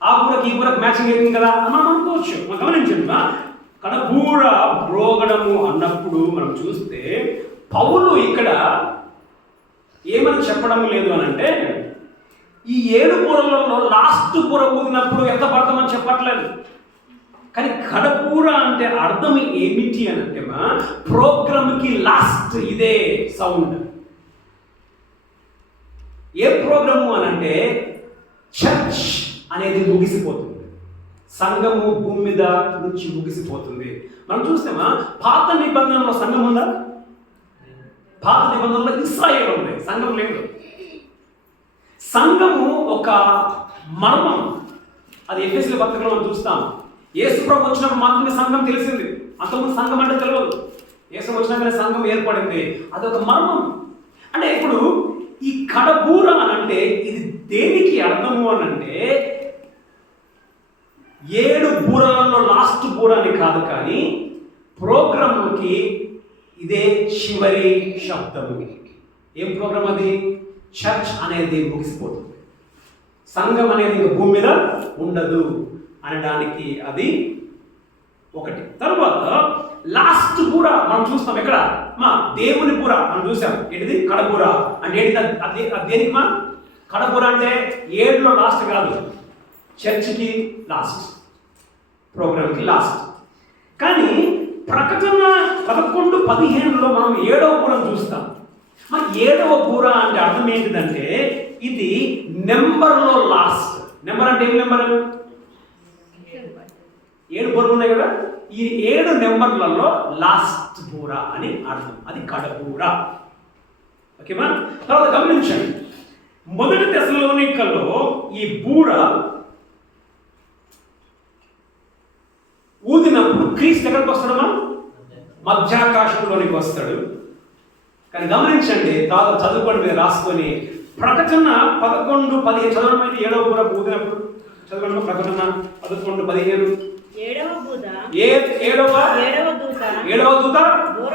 ఆ బూరకి ఈ బూరకు మ్యాచింగ్ అవుతుంది కదా అని మనం అనుకోవచ్చు. మనం గమనించండి, కడబూర మ్రోగడము అన్నప్పుడు మనం చూస్తే పౌలు ఇక్కడ ఏమని చెప్పడం లేదు అని అంటే ఈ 7 బూరలలో లాస్ట్ బూర ఊదినప్పుడు ఎంత పడతామని చెప్పట్లేదు. కానీ కడబూర అంటే అర్థం ఏమిటి అని అంటే ప్రోగ్రామ్కి లాస్ట్ ఇదే సౌండ్. ఏ ప్రోగ్రాము అని అంటే చర్చ్ అనేది ముగిసిపోతుంది, సంఘము భూమి మీద నుంచి ముగిసిపోతుంది. మనం చూస్తామా పాత నిబంధనలో సంఘం ఉందా? పాత నిబంధనలో ఇశ్రాయేలు ఉంది, సంఘం లేదు. సంఘము ఒక మర్మం, అది ఎఫెసీయుల పత్రికలో మనం చూస్తాం. యేసు ప్రభు వచ్చినప్పుడు మాత్రమే సంఘం తెలిసింది, అంతకుముందు సంఘం అంటే తెలియదు. యేసు వచ్చినాకనే సంఘం ఏర్పడింది, అదొక మర్మం. అంటే ఇప్పుడు ఈ కడబూర అని అంటే ఇది దేనికి అర్థము అని అంటే 7 బూరలలో లాస్ట్ బూర అని కాదు, కానీ ప్రోగ్రాంకి ఇదే చివరి శబ్దము. ఏం ప్రోగ్రాం అది? చర్చ్ అనేది ముగిసిపోతుంది, సంఘం అనేది ఇంకా భూమి మీద ఉండదు అనడానికి అది ఒకటి. తర్వాత లాస్ట్ బూర మనం చూస్తాం ఎక్కడ? దేవుని బూర మనం చూసాం. ఏంటిది? కడబూర అంటే ఏంటి? అది దేనికి కడబూర అంటే 7లో లాస్ట్ కాదు, చర్చ్కి లాస్ట్, ప్రోగ్రామ్కి లాస్ట్. కానీ ప్రకటన 11:15లో మనం 7వ బూరను చూస్తాం. 7వ బూర అంటే అర్థం ఏంటిదంటే ఇది నెంబర్లో లాస్ట్. నెంబర్ అంటే ఏం నెంబర్? 7 బూరలు ఉన్నాయి కదా, ఈ 7 నెంబర్లలో లాస్ట్ బూర అని అర్థం, అది కడబూర. ఓకేమా? తర్వాత గమనించండి, 1 తెస్సలోనికలో ఈ బూర ఊదినప్పుడు క్రీస్తు ఎక్కడికి వస్తాడమ్మా? మధ్యాకాశంలోనికి వస్తాడు. కానీ గమనించండి, తాత చదువుకోండి, మీద రాసుకొని ప్రకటన 11:15 చదవడం. 7వ బూర ఊదినప్పుడు చదవండి. ప్రకటన 11:15 ఏడవ దూత బూర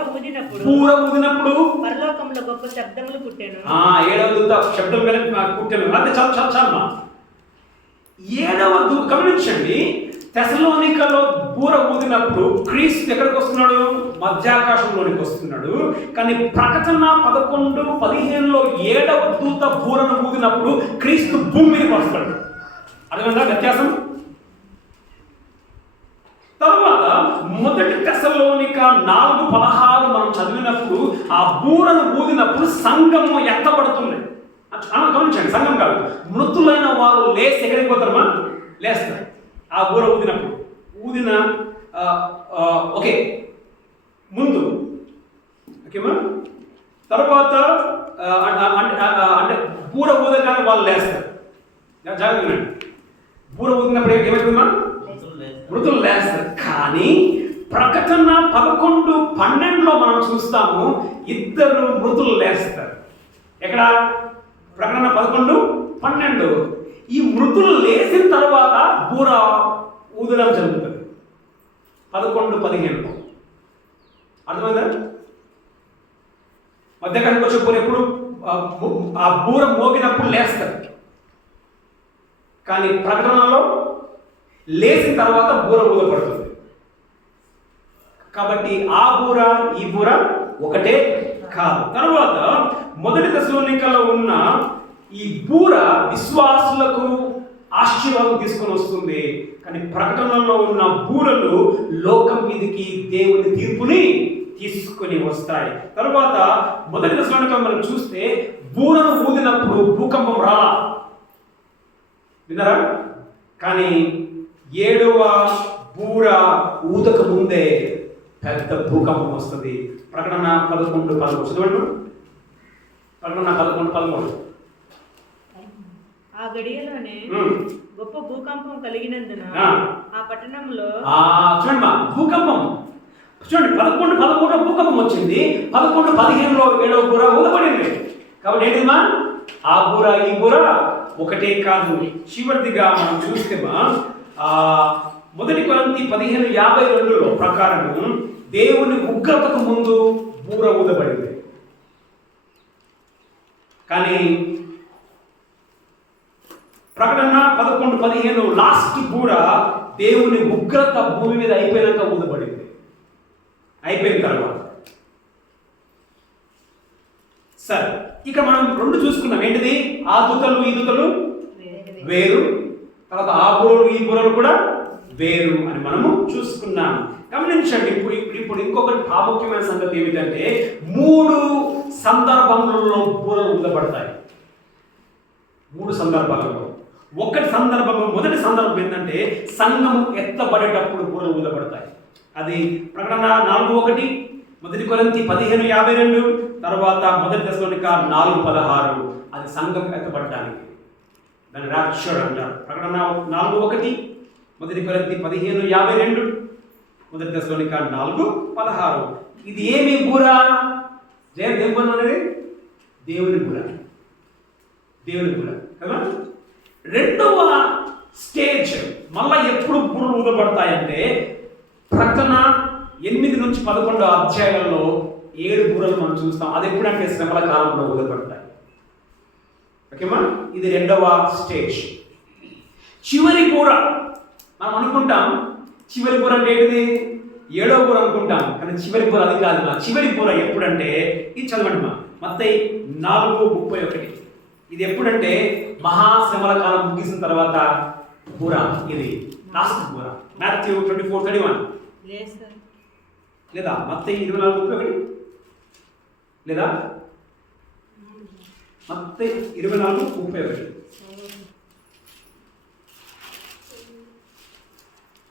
ఊదినప్పుడు పరలోకంలో గొప్ప శబ్దములు పుట్టాను. 7వ దూత శబ్దం పుట్టాను. అంటే చాలు. 7వ దూత గమనించండి, తెస్సలోనికలో బూర ఊదినప్పుడు క్రీస్తు ఎక్కడికి వస్తున్నాడు? మధ్యాకాశంలోనికి వస్తున్నాడు. కానీ ప్రకటన 11:15లో 7వ దూత బూరను ఊదినప్పుడు క్రీస్తు భూమి మీదకి వస్తాడు. అర్థమైందా వ్యత్యాసం? తర్వాత 1 తెస్సలోనిక 4:16 మనం చదివినప్పుడు ఆ బూరను ఊదినప్పుడు సంఘము ఎత్తబడుతుంది. గమనించండి, సంఘం కాదు, మృతులైన వారు లేచి ఎక్కడికి పోతారమ్మా? లేస్తారు ఆ బూర ఊదినప్పుడు. ఊదిన ఓకే ముందు ఓకేమా? తర్వాత అంటే బూర ఊదగానే వాళ్ళు లేస్తారు. జాగ్రత్త, బూర ఊదినప్పుడు ఏమవుతుందమ్మా? మృతులు లేస్తారు. కానీ ప్రకటన 11:12లో మనం చూస్తాము 2 మృతులు లేస్తారు. ఎక్కడ? ప్రకటన 11:12. ఈ మృతులు లేచిన తర్వాత బూర ఊదడం జరుగుతుంది 11:15లో. అర్థమైందా? మధ్యకాలంకి వచ్చే బూర ఎప్పుడు? ఆ బూర మోగినప్పుడు లేస్తారు. కానీ ప్రకటనలో లేచిన తర్వాత బూర ఊదపడుతుంది. కాబట్టి ఆ బూర ఈ బూర ఒకటే కాదు. తర్వాత 1 తెస్సలోనికలో ఉన్న ఈ బూర విశ్వాసులకు ఆశీర్వాదం తీసుకొని వస్తుంది. కానీ ప్రకటనలో ఉన్న బూరలు లోకం మీదకి దేవుని తీర్పుని తీసుకొని వస్తాయి. తర్వాత 1 తెస్సలోనికలో మనం చూస్తే బూరను ఊదినప్పుడు భూకంపం రాలా, విన్నారా? కానీ 7వ బూర ఊదక ముందే పెద్ద భూకంపం వస్తుంది. ప్రకటన 11:11 చదవండి. ప్రకటన 11:11. ఆ గడియలోనే గొప్ప భూకంపం కలిగినందున ఆ పట్టణంలో చూడండి మా భూకంపం చూడండి 11:13 భూకంపం వచ్చింది. 11:15 7వ బూర ఊదబడింది. కాబట్టి ఏంటిమా ఆ బూర ఈ బూర ఒకటే కాదు. చివరిదిగా మనం చూస్తే మొదటి కొరింథీ 15:52 ప్రకారము దేవుని ఉగ్రతకు ముందు బూర ఊదబడింది. కానీ ప్రకటన 11:15 లాస్ట్ బూర దేవుని ఉగ్రత భూమి మీద అయిపోయినాక ఊదబడింది. అయిపోయిన తర్వాత సరే ఇక మనం రెండు చూసుకున్నాం. ఏంటిది? ఆ దూతలు ఈ దూతలు వేరు, తర్వాత ఆ బూరలు ఈ బూరలు కూడా వేరు అని మనము చూసుకున్నాం. గమనించండి. ఇప్పుడు ఇంకొకటి ప్రాముఖ్యమైన సంగతి ఏమిటంటే 3 సందర్భములలో బూరలు ఊదబడతాయి. 3 సందర్భాలలో. మొదటి సందర్భం ఏంటంటే సంఘము ఎత్తబడేటప్పుడు బూరలు ఊదబడతాయి. అది ప్రకటన 4:1, మొదటి కొరింథీ 15:52, తర్వాత మొదటి తెస్సలోనిక 4:16. అది సంఘం ఎత్తబడటానికి, దాన్ని రాప్చర్ అంటారు. ప్రకటన 4:1, మొదటి కొరింథీ 15:52, మొదటి తెస్సలోనిక 4:16. ఇది ఏమి బూర? దేవుని బూర అనేది దేవుని బూర, దేవుని బూర కదా. రెండవ స్టేజ్ మళ్ళా ఎప్పుడు బూరలు ఊదబడతాయంటే ప్రకటన 8-11 అధ్యాయాలలో 7 బూరలు మనం చూస్తాం. అది ఎప్పుడంటే శ్రమల కాలంలో ఊదబడతాయి. ఓకేమా? ఇది రెండవ స్టేజ్. చివరి బూర మనం అనుకుంటాం. చివరి బూర అంటే ఏంటిది? 7వ బూర అనుకుంటాం. కానీ చివరి బూర అది కాదు. చివరి బూర ఎప్పుడంటే ఇది చదవండి మా మత్తయి 4:31. ఇది ఎప్పుడంటే మహాశ్రమల కాలం ముగిసిన తర్వాత బూర. ఇది లాస్ట్ బూర. మాథ్యూ 24:31 లేదా మత్తయి 24:31 లేదా మత్తయి 24:31.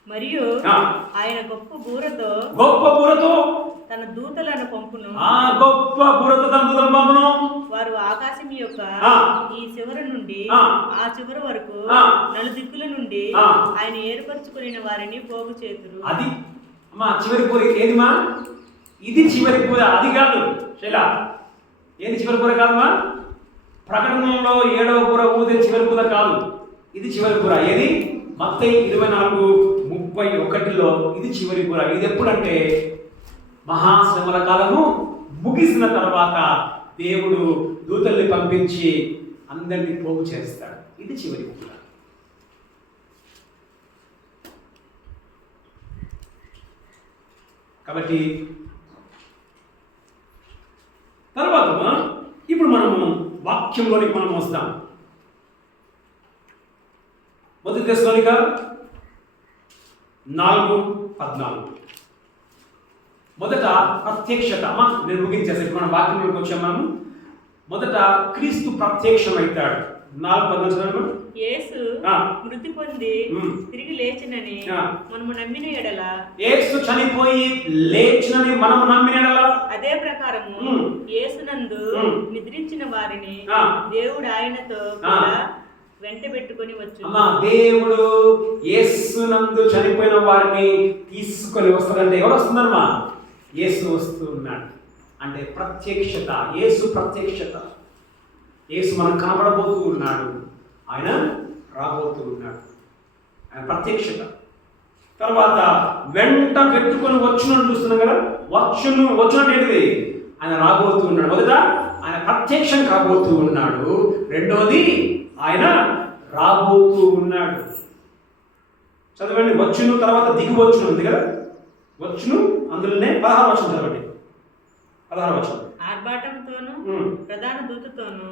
మరియు ఆయన గొప్ప బూరతో తన దూతలను పంపును. గొప్ప బూరతో తన దూతలను పంపును. వారు ఆకాశం యొక్క ఈ చివరి నుండి ఆ చివరి వరకు నలుదిక్కుల నుండి ఆయన ఏర్పరచుకుని వారిని పోగు చేతురు. అది అమ్మా చివరి బూర. ఏదిమా? ఇది చివరి బూర. అది కాదు శైలా. ఏది చివరి బూర కాదమ్మా? ప్రకటనలో 7వ బూర ఊదే చివరి బూర కాదు. ఇది చివరి బూర. ఏది? మత్తయి 24:31లో ఇది చివరి బూర. ఇది ఎప్పుడంటే మహాశ్రమల కాలము ముగిసిన తర్వాత దేవుడు దూతల్ని పంపించి అందరినీ పోగు చేస్తాడు. ఇది చివరి బూర. కాబట్టి తర్వాత ఇప్పుడు మనము వాక్యంలోనికి మనం వస్తాం. మొదటి తెస్సలోనిక 4:14. మొదట ప్రత్యక్షత. నేను ముగించేసి మన వాక్యంలోకి వచ్చాం. మనము మొదట క్రీస్తు ప్రత్యక్షమవుతాడు. 4:14 యేసు మృతి పొంది తిరిగి లేచినని మనము నమ్మిన ఎడల, యేసు చనిపోయి లేచినని మనము నమ్మిన ఎడల, అదే ప్రకారము యేసునందు నిద్రించిన వారిని దేవుడు ఆయనతో కూడా వెంట పెట్టుకొని వచ్చు. దేవుడు యేసునందు చనిపోయిన వారిని తీసుకొని వస్తాడంటే ఎవరు వస్తున్నారమ్మా? యేసు వస్తున్నాడు. అంటే ప్రత్యక్షత. యేసు ప్రత్యక్షత. యేసు మనకు కనబడబోతూ ఉన్నాడు. ఆయన రాబోతూ ఉన్నాడు. ఆయన ప్రత్యక్షత. తర్వాత వెంట పెట్టుకొని వచ్చునని చూస్తున్నాం కదా. వచ్చునంటే ఏంటిది? ఆయన రాబోతూ ఉన్నాడు. మొదట ఆయన ప్రత్యక్షం కాబోతూ ఉన్నాడు. రెండోది ఆయన రాబోతూ ఉన్నాడు. చదవండి. వచ్చును తర్వాత దిగి వచ్చును ఉంది కదా. వచ్చును అందులోనే 16వ వచనం చదవండి. 16వ వచనం. ఆర్భాటంతోను ప్రధాన దూతతోను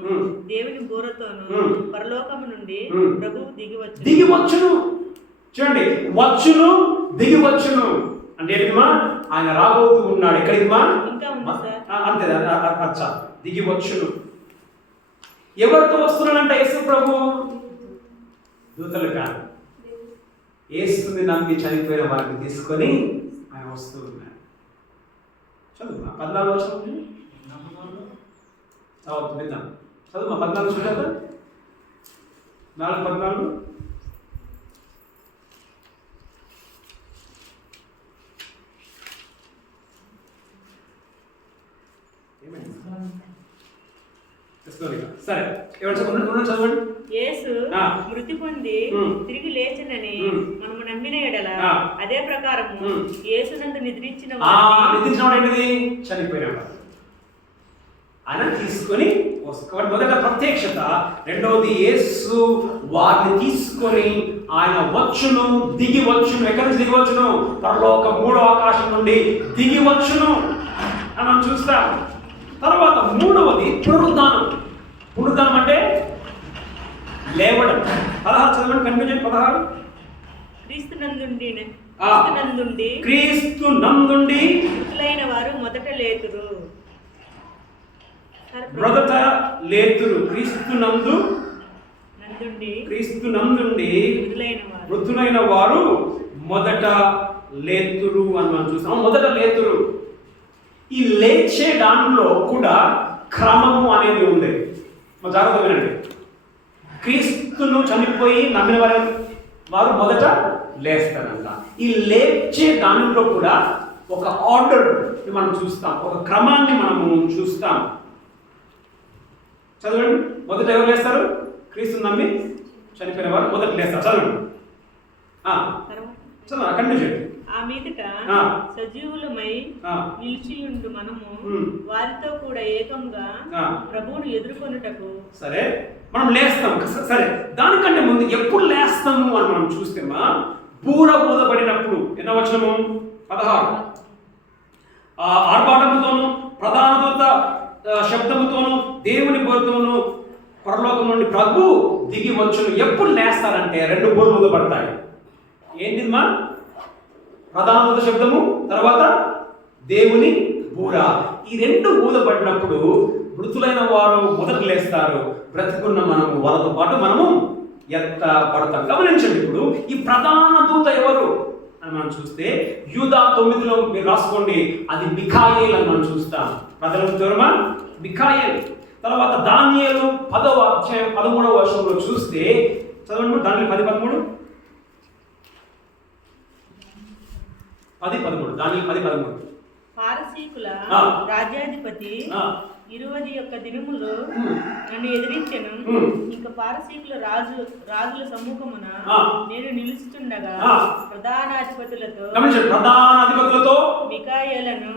దేవుని బూరతోను పరలోకము నుండి ప్రభువు దిగి వచ్చును. చూడండి, వచ్చును దిగి వచ్చును అంటే ఏంటిమా? ఆయన రాబోతూ ఉన్నాడు. ఎక్కడికిమా? అంతే. అచ్చా, దిగి వచ్చును. ఎవరితో వస్తున్నాడంట యేసు ప్రభు? దూతలు కాదు. యేసుని నమ్మి చనిపోయిన వారిని తీసుకొని ఆయన వస్తూ ఉన్నాడు. చదువు 14 వచనం విద్దాం. చదువు 14 చూడదా 4:14. సరే ఎవరు చదవండి. యేసు మృతి పొంది తిరిగి లేచినని మనము నమ్మిన ఎడల అదే ప్రకారము యేసునందు నిద్రించిన వాడు ఏంటిది? చనిపోయినవాడు. ఆయన తీసుకొని వస్తాడు. మొదట ప్రత్యక్షత, రెండవది యేసు వారిని తీసుకొని ఆయన వచ్చును, దిగి వచ్చును. ఎక్కడి నుంచి దిగి వచ్చును? పరలోక 3వ ఆకాశం నుండి దిగి వచ్చును అని మనం చూస్తాం. తర్వాత మూడవది పునరుద్ధానం. పునరుద్ధానం అంటే లేవడం. 16 చదవండి, కన్ఫ్యూజన్ 16. క్రీస్తు నందుండి మృతులైన వారు మొదట లేతురు. క్రీస్తు నందుండి మృతులైన వారు మొదట లేతురు అని మనం చూస్తాం. మొదట లేతురు. ఈ లేచే దానిలో కూడా క్రమము అనేది ఉంది. జాగ్రత్త వినండి. క్రీస్తును చనిపోయి నమ్మిన వారు మొదట లేస్తారంట. ఈ లేచే దానిలో కూడా ఒక ఆర్డర్ మనం చూస్తాం, ఒక క్రమాన్ని మనము చూస్తాం. చదవండి. మొదట ఎవరు లేస్తారు? క్రీస్తును నమ్మి చనిపోయిన వారు మొదట లేస్తారు. చదవండి. చదవండి, అక్కడి నుంచి. ఆ మీదట సజీవులమై నిలిచియుండు మనము వారితో కూడా ఏకంగా ప్రభువును ఎదుర్కొనుటకు. సరే, మనం లేస్తాం. సరే, దానికంటే ముందు ఎప్పుడు లేస్తాము అని మనం చూస్తేమా, బూర ఊదబడినప్పుడు. ఎన్నో వచనము? 16. ఆర్భాటముతోను ప్రధాన దూత శబ్దముతోను దేవుని బోధతోను పరలోకం నుండి ప్రభు దిగి వచ్చును. ఎప్పుడు లేస్తారంటే 2 బూరలు ఊదబడతాయి. ఏంటిమా? ప్రధాన దూత శబ్దము, తర్వాత దేవుని బూర. ఈ 2 ఊదబడినప్పుడు మృతులైన వారు మొదట లేస్తారు, బ్రతికున్న మనము వాళ్ళతో పాటు మనము ఎత్తబడతాం. గమనించండి. ఇప్పుడు ఈ ప్రధాన దూత ఎవరు అని మనం చూస్తే యూదా 9లో మీరు రాసుకోండి, అది మిఖాయేల్ అని మనం చూస్తాం. ప్రజల దూరమా మిఖాయేల్. తర్వాత దానియేలు 10వ అధ్యాయం 13వ వచనంలో చూస్తే చదవండి. దానిలో 10-13. 10-13. దానిలో 10-13. పారసీకుల రాజ్యాధిపతి 21 దినములు నన్ను ఎదిరించెను. ఇంకా పారసీకుల రాజుల సమ్ముఖమున నేను నిలుస్తుండగా ప్రధానాధిపతులతో మిఖాయేలను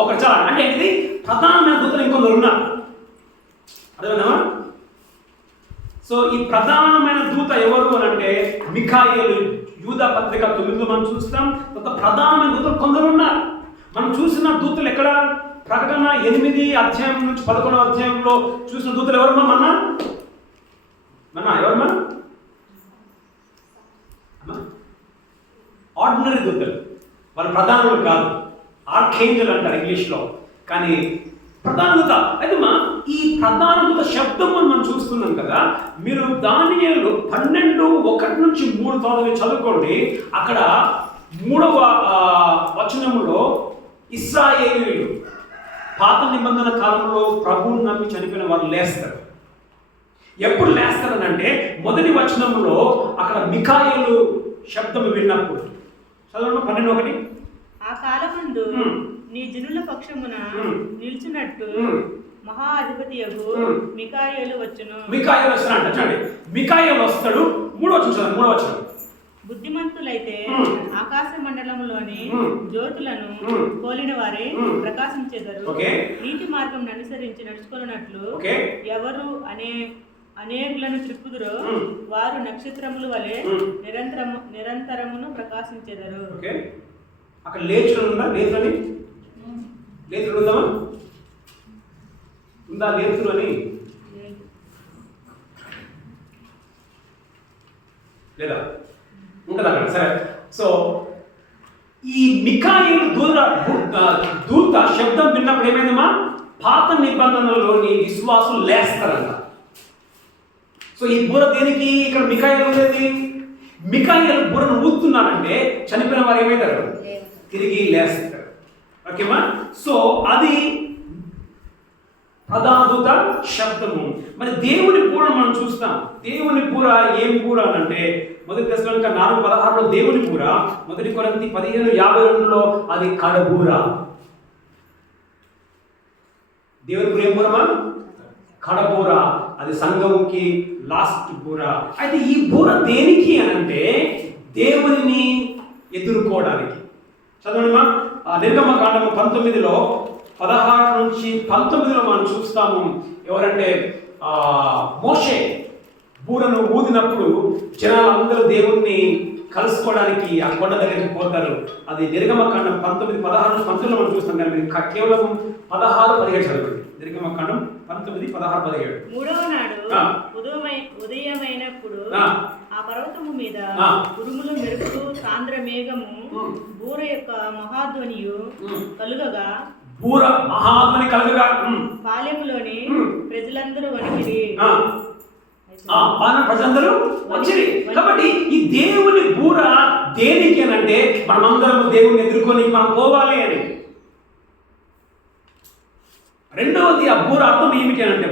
ఒకడు చాలా అంటే ఇది ప్రధానమైన దూతలు ఇంకొందరు ఉన్నారు. అర్థమైందా? సో ఈ ప్రధానమైన దూత ఎవరు అని అంటే మిఖాయేలు. యూదా పత్రిక 9 మనం చూస్తాం. ప్రధానమైన దూతలు కొందరు ఉన్నారు. మనం చూసిన దూతలు ఎక్కడ? ప్రకటన 8 అధ్యాయం నుంచి 11వ అధ్యాయంలో చూసిన దూతలు ఎవరమ్మా? ఎవరమ్మా? ఆర్డినరీ దూతలు. వాళ్ళు ప్రధానులు కాదు, ఆర్కేంజల్ అంటారు ఇంగ్లీష్లో. కానీ ప్రధాన దూత అయితే ఈ ప్రధాన దూత శబ్దం మనం చూస్తున్నాం కదా. మీరు దానియేలు 12:1 నుంచి 3 చదువుకోండి. అక్కడ 3వ వచనంలో ఇశ్రాయేలీయులు పాత నిబంధన కాలంలో ప్రభువుని నమ్మి చనిపోయిన వారు లేస్తారు. ఎప్పుడు లేస్తారనంటే మొదటి వచనంలో అక్కడ మిఖాయేలు శబ్దం విన్నప్పుడు. చదవండి 12:1. ఆ కాలమందు నీ జనుల పక్షమున నిల్చున్నట్టు మహా అధిపతియగు మిఖాయేలు వచ్చును. మిఖాయేలు వస్తాడు. చూడండి, మిఖాయేలు వస్తాడు. 3వ వచనం. బుద్ధిమంతులైతే ఆకాశ మండలంలోని జ్యోతులను పోలిన వారే ప్రకాశించెదరు. నీతి మార్గం అనుసరించి నడుచుకున్నట్లు ఎవరు అనేకులను త్రిప్పుదురో వారు నక్షత్రముల వలె నిరంతరమును ప్రకాశించెదరు. అక్కడ లేచులు ఉందా? లేచులని లేచులు ఉందామా? ఉందా లేచులు అని? లేదా? ఉంటుందా? సరే. సో ఈ మిఖాయేలు దూత శబ్దం విన్నప్పుడు ఏమైందమ్మా? పాత నిబంధనలోని విశ్వాసులు లేస్తారంట. సో ఈ బూర దేనికి ఇక్కడ మికాయేలు ఉండేది? మికాయేలు బూరను ఊతున్నాడంటే చనిపోయిన వారు ఏమవుతారు? తిరిగి లేస్తారు. ఓకేమా? సో అది ప్రధానదూత శబ్దము. మరి దేవుని బూరను మనం చూస్తాం. దేవుని బూర ఏం బూర అంటే 1 తెస్సలోనిక 4:16లో దేవుని బూర, 1 కొరింథీ 15:52లో అది కడబూర. దేవుని బూర ఏం బూరమా? కడబూర. అది సంఘముకి లాస్ట్ బూర. అయితే ఈ బూర దేనికి అనంటే దేవుని ఎదుర్కోవడానికి. చదవండిమా, నిర్గమకాండము 19లో 16 నుంచి 19లో మనం చూస్తాము. ఎవరంటే మోషే బూరను ఊదినప్పుడు జనాలందరూ దేవుణ్ణి కలుసుకోవడానికి ఆ కొండ దగ్గరికి పోతారు. అది నిర్గమకాండం 19:16-19లో మనం చూస్తాం. కానీ మీరు కేవలం 16-17 చదవండి. నిర్గమకాండం 19:16-17. మూడవ నాడు ఉదయమైనప్పుడు ఆ పర్వతము మీద ఉరుములు, మెరుపులు, సాంద్ర మేఘము, బూర యొక్క మహాధ్వనియు కలుగగా పాలెములోని ప్రజలందరూ వణికిరి. ప్రజలందరూ వచ్చింది. కాబట్టి ఈ దేవుని బూర దేనికి అని అంటే మనమందరం దేవుని ఎదుర్కొని మనం పోవాలి అని. రెండవది ఆ బూర అర్థం ఏమిటి అని అంటే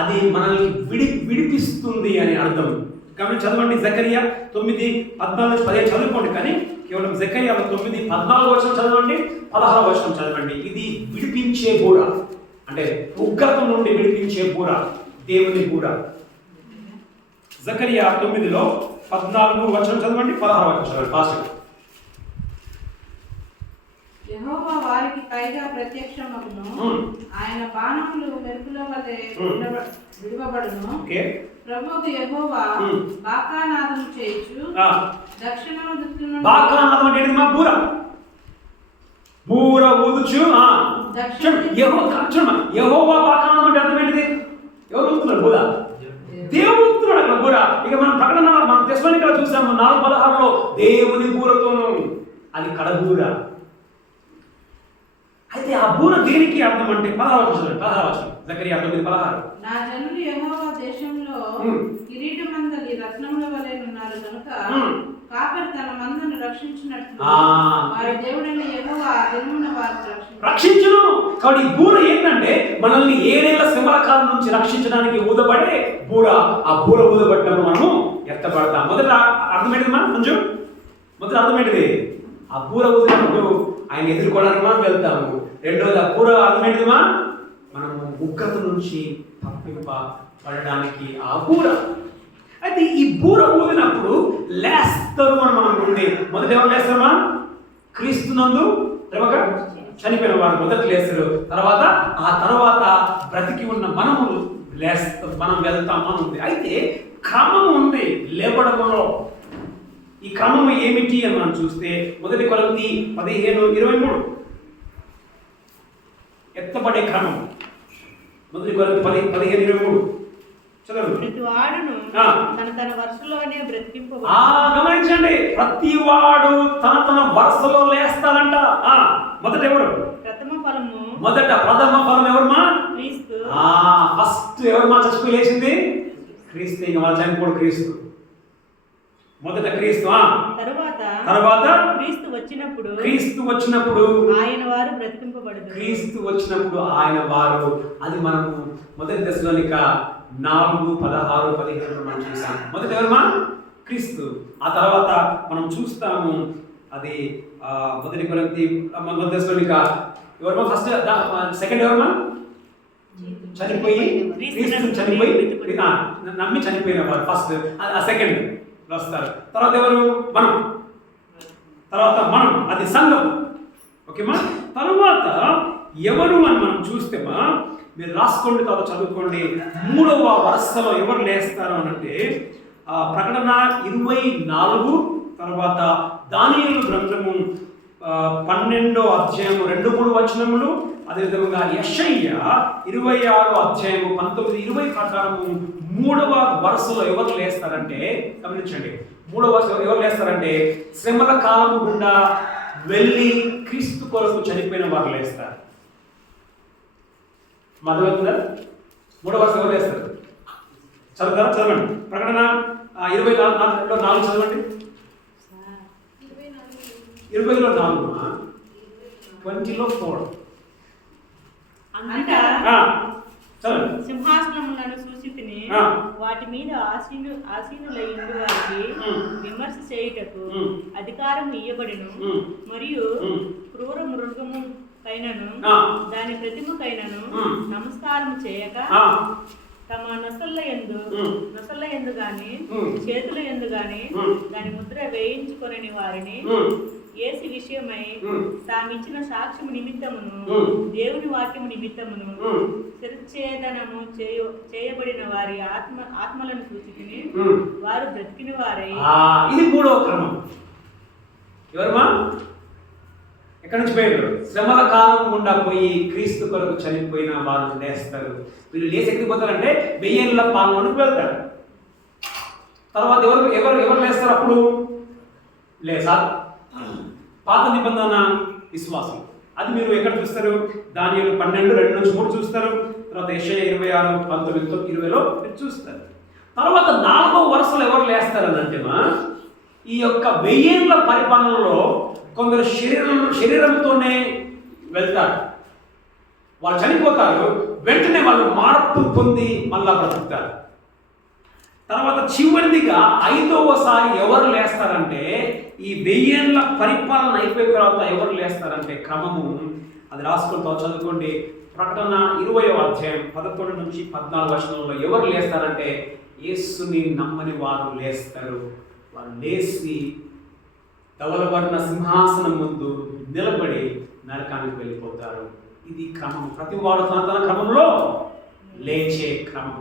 అది మనల్ని విడిపిస్తుంది అని అర్థం. కాబట్టి చదవండి జకరియా 9:14-15 చదువుకోండి. కానీ కేవలం జకరియా 9:14 చదవండి, 16 చదవండి. ఇది విడిపించే బూర, అంటే ఉగ్రత నుండి విడిపించే బూర, దేవుని బూర. జకరియా 9:14 చదవండి, 16 చదవండి ఫాస్ట్గా. యెహోవా వారికి పైగా ప్రత్యక్షమగును, ఆయన బాణములు మెరుపుల వలె విడువబడును. ప్రభువు యెహోవా బాకానాదము చేయుచు దక్షిణము దిక్కు నుండి. బాకానాదం అంటే ఏంటి? బూర బూర ఊదుచు యెహోవా బాకానాదం అంటే అర్థం ఏంటిది? ఎవరు ఊదుతున్నారు బూర? దేవుడు ఊదుతున్నాడు అక్కడ బూర. ఇక మనం ప్రకటన మనం తెస్సలోనికలో చూసాము 4:16లో దేవుని బూరతోను, అది కడబూర. అయితే ఆ బూర దేనికి అర్థం అంటే 16 జకరియా 9:16. నా జనులు యెహోవా దేశంలో కిరీటమందలి రత్నముల వలె ఉన్నారు కనుక కాపరి తన మందను రక్షించినట్లు వారి దేవుడైన యెహోవా ఆ దినమున వారిని రక్షించును. కాబట్టి ఈ బూర ఏంటంటే మనల్ని 7 ఏళ్ల శ్రమల కాలం నుంచి రక్షించడానికి ఊదబడే బూర. ఆ బూర ఊదబడినప్పుడు మనము ఎత్తబడతాం. మొదట అర్థమేంటిది? కొంచెం మొదట అర్థమేంటిది? ఆ బూర ఊదినప్పుడు ఆయన ఎదుర్కోవడానికి మనం వెళ్తాము. రెండోది ఆ బూర అర్థమేంటిదిమా? మనము ఉగ్రత నుంచి తప్పింపబడడానికి ఆ బూర. అయితే ఈ బూర ఊదినప్పుడు లేస్తారు మనం నుండి. మొదట ఎవరు లేస్తామా? క్రీస్తునందు చనిపోయిన వారు మొదట లేస్తారు. ఆ తర్వాత బ్రతికి ఉన్న మనము లేస్తాం, మనం వెళ్తామని ఉంది. అయితే క్రమం ఉంది లేపడంలో. ఈ క్రమం ఏమిటి అని మనం చూస్తే 1 కొరింథీ 15:23 ఎత్తబడే క్రమం. 1 కొరింథీ 15:23 చదవండి. గమనించండి, ప్రతి వాడు తన వరుసలో లేస్తాడంట. మొదట ఎవరు? ప్రథమ ఫలం ఎవరమ్మా? ఫస్ట్ ఎవరమ్మా చచ్చిపోయి లేచింది? క్రీస్తు. ఇంకా వాళ్ళు చనిపోడు క్రీస్తు. మొదట క్రీస్తు. తర్వాత క్రీస్తు వచ్చినప్పుడు ఆయన వారు బ్రతికింపబడును. క్రీస్తు వచ్చినప్పుడు ఆయన వారు. అది మనము 1 తెస్సలోనిక 4:16-15 మనం చూసాం. మొదట ఎవరమ్మా? క్రీస్తు. ఆ తర్వాత మనం చూస్తాము అది 1 కొరింథీ 1 తెస్సలోనిక ఎవరమ్మా? ఫస్ట్ సెకండ్ ఎవరమ్మా? చనిపోయి క్రీస్తు చనిపోయి నమ్మి చనిపోయిన వారు ఫస్ట్. ఆ సెకండ్ వస్తారు. తర్వాత ఎవరు? మనం అది సంఘం. ఓకేమా? తర్వాత ఎవరు అని మనం చూస్తేమా, మీరు రాసుకోండి, తర్వాత చదువుకోండి. 3వ వరుసలో ఎవరు లేస్తారు అనంటే ప్రకటన 24, తర్వాత దానియేలు గ్రంథము 12వ అధ్యాయము 2-3 వచనములు, అదేవిధంగా యెషయా 26వ అధ్యాయము 19-20 ప్రకారము 3వ వరుసలో ఎవరు లేస్తారంటే, గమనించండి, 3వ వరుసలో ఎవరు లేస్తారంటే శ్రమల కాలము గుండా వెళ్ళి క్రీస్తు కొరకు చనిపోయిన వారు లేస్తారు. మొదలవుతుందా? 3వ వరుసలో ఎవరు లేస్తారు? చదువుతారా? చదవండి. ప్రకటన 24 చదవండి. 20లో 4, 20లో 4. అంతా చదవండి. సింహాసనములను సూచితిని, వాటి మీద ఆసీనులైన వారికి విమర్శ చేయుటకు అధికారం ఇయ్యబడిను. మరియు క్రూర మృగము కైనను దాని ప్రతిమకైనను నమస్కారం చేయక తమ నొసళ్ళ యందు గాని చేతుల యందు గాని దాని ముద్ర వేయించుకొనని వారిని యేసు విషయమై తామిచ్చిన సాక్ష్యము నిమిత్తమును దేవుని వాక్యము నిమిత్తమును శిరచ్ఛేదనము చేయబడిన వారి ఆత్మలను సూచితిని, వారు బ్రతికిన వారై. ఇది 3వ క్రమం. ఎవరమ్మా? ఎక్కడి నుంచి పోయారు? శ్రమల కాలం గుండా పోయి క్రీస్తు కొరకు చనిపోయిన వారు లేస్తారు. వీళ్ళు లేచి ఎక్కడికి పోతారంటే 1000 ఏళ్ల పాలనలోకి వెళ్తారు. తర్వాత ఎవరు లేస్తారు అప్పుడు? లేసారు. పాత నిబంధన విశ్వాసం, అది మీరు ఎక్కడ చూస్తారు? దానియేలు 12:2-3 చూస్తారు. తర్వాత యెషయా 26:19-20లో మీరు చూస్తారు. తర్వాత 4వ వరుసలో ఎవరు లేస్తారని అంటే ఈ యొక్క 1000 ఏళ్ల పరిపాలనలో కొందరు శరీరంతోనే వెళ్తారు. వాళ్ళు చనిపోతారు, వెంటనే వాళ్ళు మార్పు పొంది మళ్ళా బ్రతుకుతారు. తర్వాత చివరిదిగా 5వసారి ఎవరు లేస్తారంటే ఈ 1000 ఏళ్ల పరిపాలన అయిపోయిన తర్వాత ఎవరు లేస్తారంటే క్రమము అది రాసుకుంటాం, చదువుకోండి. ప్రకటన 20వ అధ్యాయం 11-14 వచనంలో ఎవరు లేస్తారంటే యేసుని నమ్మని వారు లేస్తారు. వారు లేచి ధవలవర్ణ సింహాసనం ముందు నిలబడి నరకానికి వెళ్ళిపోతారు. ఇది క్రమం. ప్రతి వాడు తన క్రమంలో లేచే క్రమం.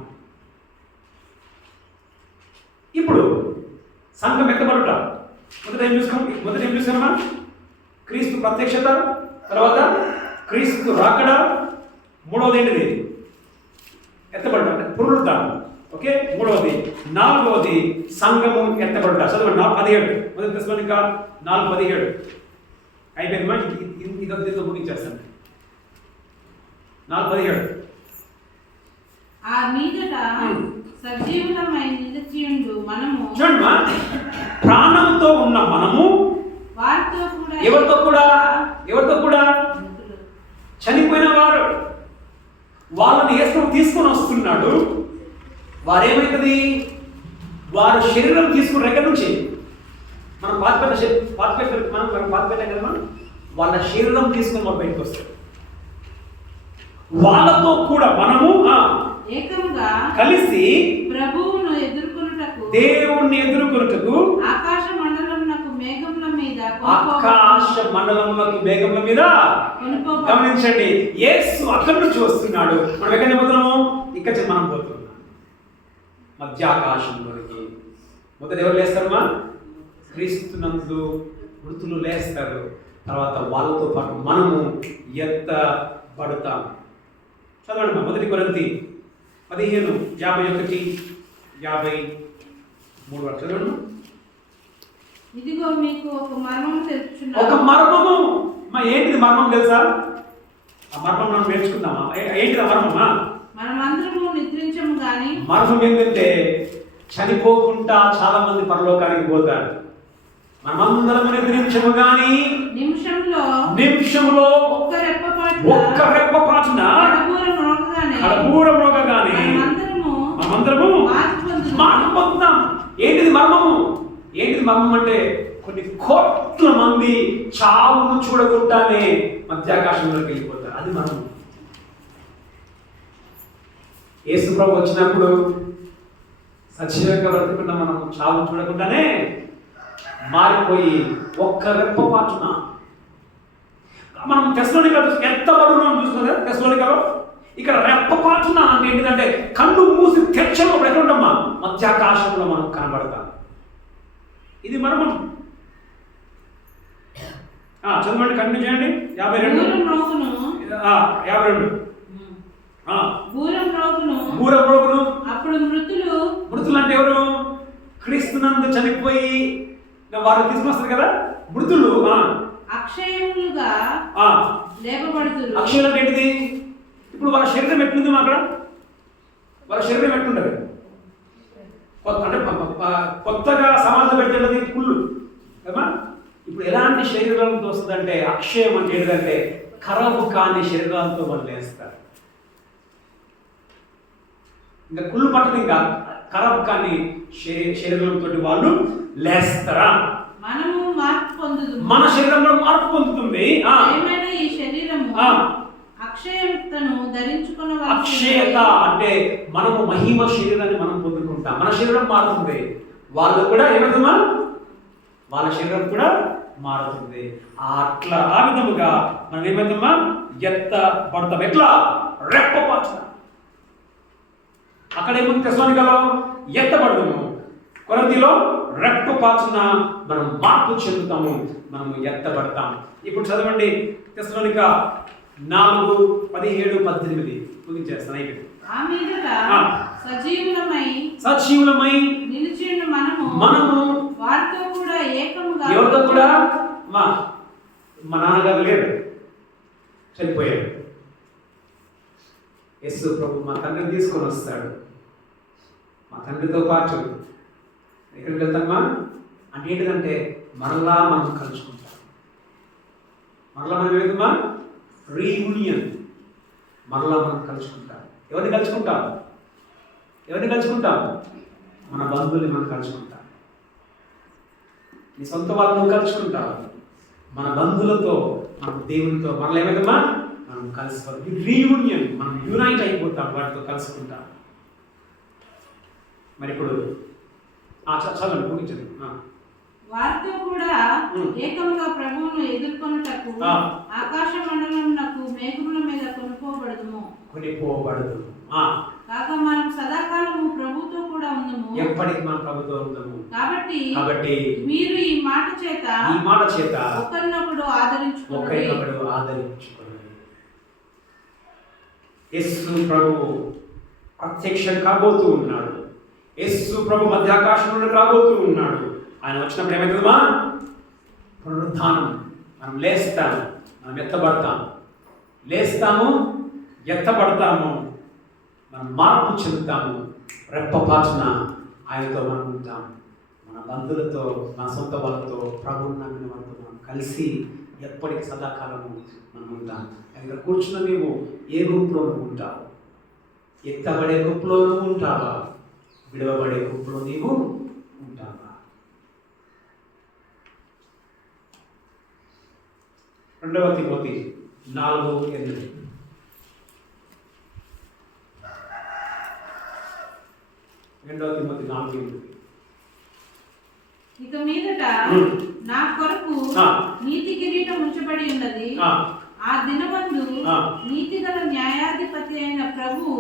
ఇప్పుడు సంఘం ఎత్తబడుట మొదట ఏం చూసామా? క్రీస్తు ప్రత్యక్షత, తర్వాత క్రీస్తు రాకడ, 3వది ఏంటిది? ఎత్తబడుట అంటే పునరుద్ధానం. ఓకే, 3వది. 4వది సంఘము ఎత్తబడుట. చదవండి 4:17. మొదటి తెస్సలోనిక 4:17 అయిపోయిందమ్మా. ఇదో ముగించేస్తాను. 4:17 ఆ మీదట సజీవులమై నిలిచియుండు మనము. చూడమ్మా, ప్రాణంతో ఉన్న మనము వారితో కూడా ఎవరితో కూడా చనిపోయిన వారు వాళ్ళని యేసు తీసుకొని వస్తున్నాడు. వారేమవుతుంది? వారు శరీరం తీసుకుని ఎక్కడి నుంచి? మనం పాతిపెట్టాం కదా, వాళ్ళ శరీరం తీసుకుని వాళ్ళు బయటకు వస్తారు. వాళ్ళతో కూడా మనము ఏకముగా కలిసి ప్రభువును ఎదుర్కొనుటకు దేవుణ్ణి ఎదుర్కొనుటకు ఆకాశ మండలమునకు మేఘముల మీద గమనించండి. యేసు అక్కడి నుంచి వస్తున్నాడు. మనం ఎక్కడ పోతున్నాము? ఇక్కడ మనం పోతున్నాం మధ్యాకాశంలోనికి. మొదట ఎవరు లేస్తారమ్మా? క్రీస్తునందు మృతులు లేస్తారు. తర్వాత వాళ్ళతో పాటు మనము ఎత్తబడతాం. చదవండి మొదటి కొరింథీ 15:51-53 వరకు చదవండి. ఇదిగో మీకు ఒక మర్మము తెలుపుచున్నాను. ఒక మర్మము. ఏంటిది మర్మం తెలుసా? ఆ మర్మం మనం నేర్చుకుందామా? ఏంటిది ఆ మర్మమా? మనమందరము నిద్రించము గాని. మర్మం ఏంటంటే చనిపోకుండా చాలా మంది పరలోకానికి పోతారు. మనమందరము నిద్రించము గాని నిమిషంలో ఒక్క రెప్పపాటున కడబూర మ్రోగగానే మనమందరము మార్పు పొందుతాం. ఏంటిది మర్మము? అంటే కొన్ని కోట్ల మంది చావును చూడకుండానే మధ్యాకాశంలోకి వెళ్ళిపోతారు. అది మర్మం. యేసు ప్రభు వచ్చినప్పుడు సజీవంగా బ్రతుకున్న మనం చావును చూడకుండానే మారిపోయి ఒక్క రెప్పపాటున మనం తెస్సలోనిక ఎత్తబడును చూస్తున్నాం కదా తెస్సలోనికలో. ఇక్కడ రెప్పపాటున అంటే ఏంటిదంటే కన్ను మూసి తెరిచినప్పుడు ఎక్కడ ఉంటామా? మధ్యాకాశంలో మనం కనబడతాం. ఇది మర్మం. చదవండి, కంటిన్యూ చేయండి. 52 బూరమ్రోగును. అప్పుడు మృతులు అంటే ఎవరు? క్రీస్తునందు చనిపోయి వారు తీసుకొస్తారు కదా మృతులు. అక్షయములుగా లేపబడుతురు. అక్షయులు అంటే ఏంటిది? ఇప్పుడు వాళ్ళ శరీరం ఎట్లుంది? అక్కడ వాళ్ళ శరీరం ఎట్లుంటది? అంటే కొత్తగా సమాజం పెట్టేది కుళ్ళు ఏమా. ఇప్పుడు ఎలాంటి శరీరంతో వస్తుందంటే అక్షయం అంటే ఏంటంటే ఖరాబు కాని శరీరాలతో వాళ్ళు లేస్తారు. ఇంకా కుళ్ళు పట్టదు, ఇంకా ఖరాబు కాని శరీరంతో వాళ్ళు లేస్తారా. మనము మార్పు పొందుతుంది, మన శరీరంలో మార్పు పొందుతుంది. ఏమైనా ఈ శరీరము అక్షయతను ధరించుకున్న అక్షయత అంటే మనము మహిమ శరీరాన్ని మనం పొందుకుంటాం. మన శరీరం మారుతుంది, వాళ్ళు కూడా ఏమవుతుందా, వాళ్ళ శరీరం కూడా మారుతుంది. అట్లా ఆ విధముగా మనం ఏమవుతామా, ఎత్తబడతాం. ఎట్లా? రెప్పపాటున. అక్కడ ఏముంది తెస్సలోనికలో? ఎత్తబడము. కొరింథీలో రెప్పపాటున మనం మార్పు చెందుతాము, మనము ఎత్తబడతాం. ఇప్పుడు చదవండి తెస్సలోనిక 4:17-18 ముగించేస్తాను. అయిపోయింది. ఆ మీదట సజీవులమై నిలిచిన మనము వారితో కూడా ఏకముగా. ఎవరితో కూడా? మా నాన్నగారు లేరు, చనిపోయాడు. యేసు ప్రభు మా తండ్రిని తీసుకొని వస్తాడు. మా తండ్రితో పాటు ఎక్కడికి వెళ్తామా అంటే ఏంటిదంటే మరలా మనం కలుసుకుంటాం. మరలా మనం ఏదమ్మా రీయూనియన్, మరలా మనం కలుసుకుంటాం. ఎవరిని కలుసుకుంటాం? మన బంధువుల్ని మనం కలుసుకుంటాం. నీ సొంత వాళ్ళను కలుసుకుంటాం. మన బంధువులతో, మన దేవునితో మనలో ఏమైందమ్మా మనం కలిసిపోతాం. రీయూనియన్, మనం యునైట్ అయిపోతాం, వాటితో కలుసుకుంటాం. మరి ఇప్పుడు చదవండి, ముగించండి. వారితో కూడా ఏకముగా ప్రభువును ఎదుర్కొనుటకు ఆకాశ మండలమునకు మేఘముల మీద కొనిపోబడదు. కాక మనం సదాకాలము ప్రభుతో కూడా ఉందము, ఎప్పటికి మనం ప్రభుతో ఉందము. కాబట్టి మీరు ఈ మాట చేత ఒకరినొకడు ఆదరించుకోండి. యేసు ప్రభు ప్రత్యక్షం కాబోతూ ఉన్నాడు. యేసు ప్రభు మధ్యాకాశం నుండి రాబోతూ ఉన్నాడు. ఆయన వచ్చినప్పుడు ఏమవుతుందమ్మా? పునరుద్ధానం. మనం లేస్తాము, మనం ఎత్తబడతాము, మనం మార్పు చెందుతాము. రెప్పపాటున ఆయనతో మనం ఉంటాము. మన బంధువులతో, మన సొంత వాళ్ళతో, ప్రభువుని నమ్మిన వాళ్ళతో మనం కలిసి ఎప్పటికీ సదాకాలము మనం ఉంటాం. ఇక్కడ కూర్చున్న నీవు ఏ గుంపులో ఉంటావు? ఎత్తబడే గుంపులో ఉంటావా? విడవబడే గుంపులో నీవు ఉంటావా? 2 తిమోతి 4:8. ఇక మీదట నా కొరకు నీతి కిరీటం ఉంచబడి ఉన్నది. ఆ దినమందు నీతి గల న్యాయాధిపతి అయిన ప్రభువు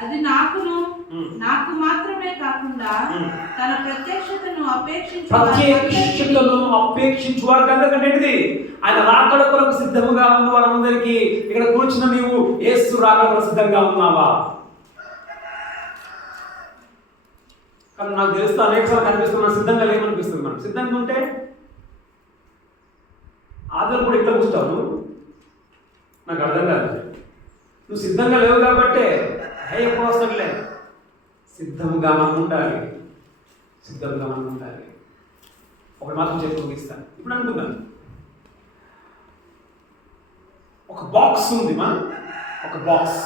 అది నాకు మాత్రమే కాకుండా తన ప్రత్యక్షతను అపేక్షించు వారికి అందరికంటే ఆయన రాకడ కొరకు సిద్ధముగా ఉన్న వారందరికీ ఇక్కడ కూర్చున్న నీవు యేసు రాకడ కొరకు సిద్ధంగా ఉన్నావా? కానీ నాకు తెలుస్తూ అనేకసార్లు కనిపిస్తుంది మనం సిద్ధంగా లేమనిపిస్తుంది. మనం సిద్ధంగా ఉంటే ఆధార్ కూడా ఇట్లా కూర్చుంటావు. నాకు అర్థం కాదు. నువ్వు సిద్ధంగా లేవు కాబట్టే ఎప్పుడు వస్తాడులే. సిద్ధంగా మనం ఉండాలి. ఒకటి మాత్రం చెప్పి ముగిస్తాను. ఇప్పుడు అనుకుందాను, ఒక బాక్స్ ఉంది, ఒక బాక్స్.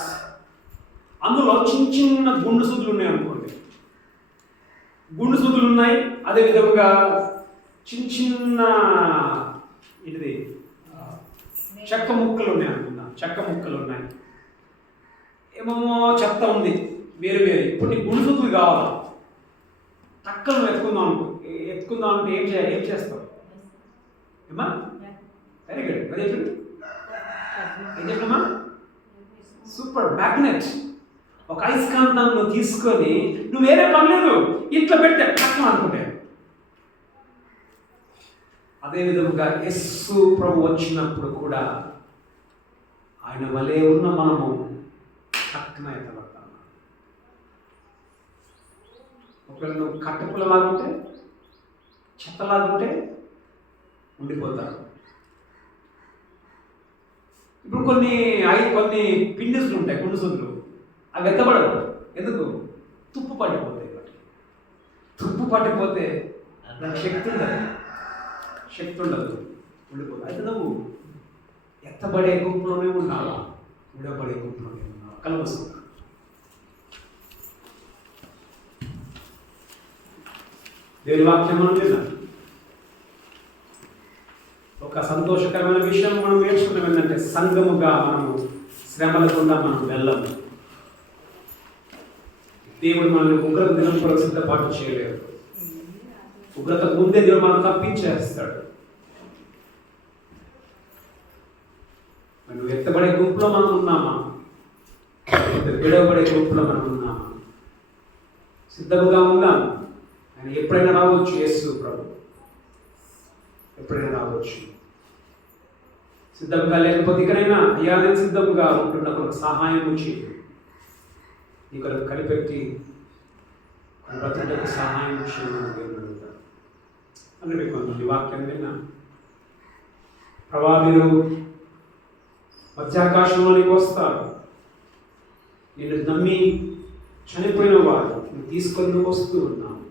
అందులో చిన్న గుండు సూదులు ఉన్నాయి అనుకోండి. గుండు సూదులు ఉన్నాయి, అదేవిధంగా చిన్న ఇది చెక్క ముక్కలు ఉన్నాయి అనుకుందాం. ఏమో చెత్త ఉంది, వేరు. ఇప్పుడు నీకు గుండు సూదులు కావాలా? టక్కలు ఎత్తుకుందాం అంటే ఏం చేస్తావు? ఏమా వెరీ గుడ్. మరి ఏం చెప్పమ్మా? Super magnet. ఒక అయస్కాంతం నువ్వు తీసుకొని నువ్వు వేరే పని లేదు, ఇట్లా పెడితే టక్కన అనుకుంటే. అదేవిధంగా యేసు ప్రభు వచ్చినప్పుడు కూడా ఆయన వలె ఉన్న మనము టక్కన ఎత్తబడతాం. ఒకవేళ నువ్వు కట్టెపుల్లలాగుంటే, చెత్తలాగుంటే ఉండిపోతారు. ఇప్పుడు కొన్ని పిండిసులు ఉంటాయి, గుండు సూదులు. అవి ఎత్తబడవు. ఎందుకు? తుప్పు పడిపోతాయి వాటికి. తుప్పు పట్టిపోతే దానికి శక్తి ఉండదు ఉండిపోదు. అయితే నువ్వు ఎత్తబడే గుంపులోనే ఉన్నావా, విడబడే గుంపులోనే ఉన్నావా? కలవసు దేవుని వాక్యం మనం విన్నాం. ఒక సంతోషకరమైన విషయం మనం నేర్చుకున్నాం ఏంటంటే, సంఘముగా మనము శ్రమలకుండా మనం వెళ్ళము. దేవుడు మనల్ని ఉగ్రత దినం కొరకు సిద్ధపాటు చేయలేడు. ఉగ్రత ముందే దేవుడు మనం తప్పించేస్తాడు. నువ్వు ఎత్తబడే గుంపులో మనం ఉన్నామా, విడవబడే గుంపులో మనం ఉన్నామా? సిద్ధముగా ఉన్నాం. ఆయన ఎప్పుడైనా రావచ్చు. యేసు ప్రభు ఎప్పుడైనా రావచ్చు. సిద్ధంగా లేకపోతే ఇకనైనా అయ్యా నేను సిద్ధంగా ఉంటున్న కొరకు సహాయం చేయి, నీ కొరకు కనిపెట్టి బ్రతుకు సహాయం చేయమని దేవుడు అడుగుతాడు. అని మీకు కొంత వాక్యం విన్నా, ప్రభా మీరు మధ్యాకాశంలోనికి వస్తారు, నేను నమ్మి చనిపోయిన వారు తీసుకొని వస్తూ ఉన్నాను.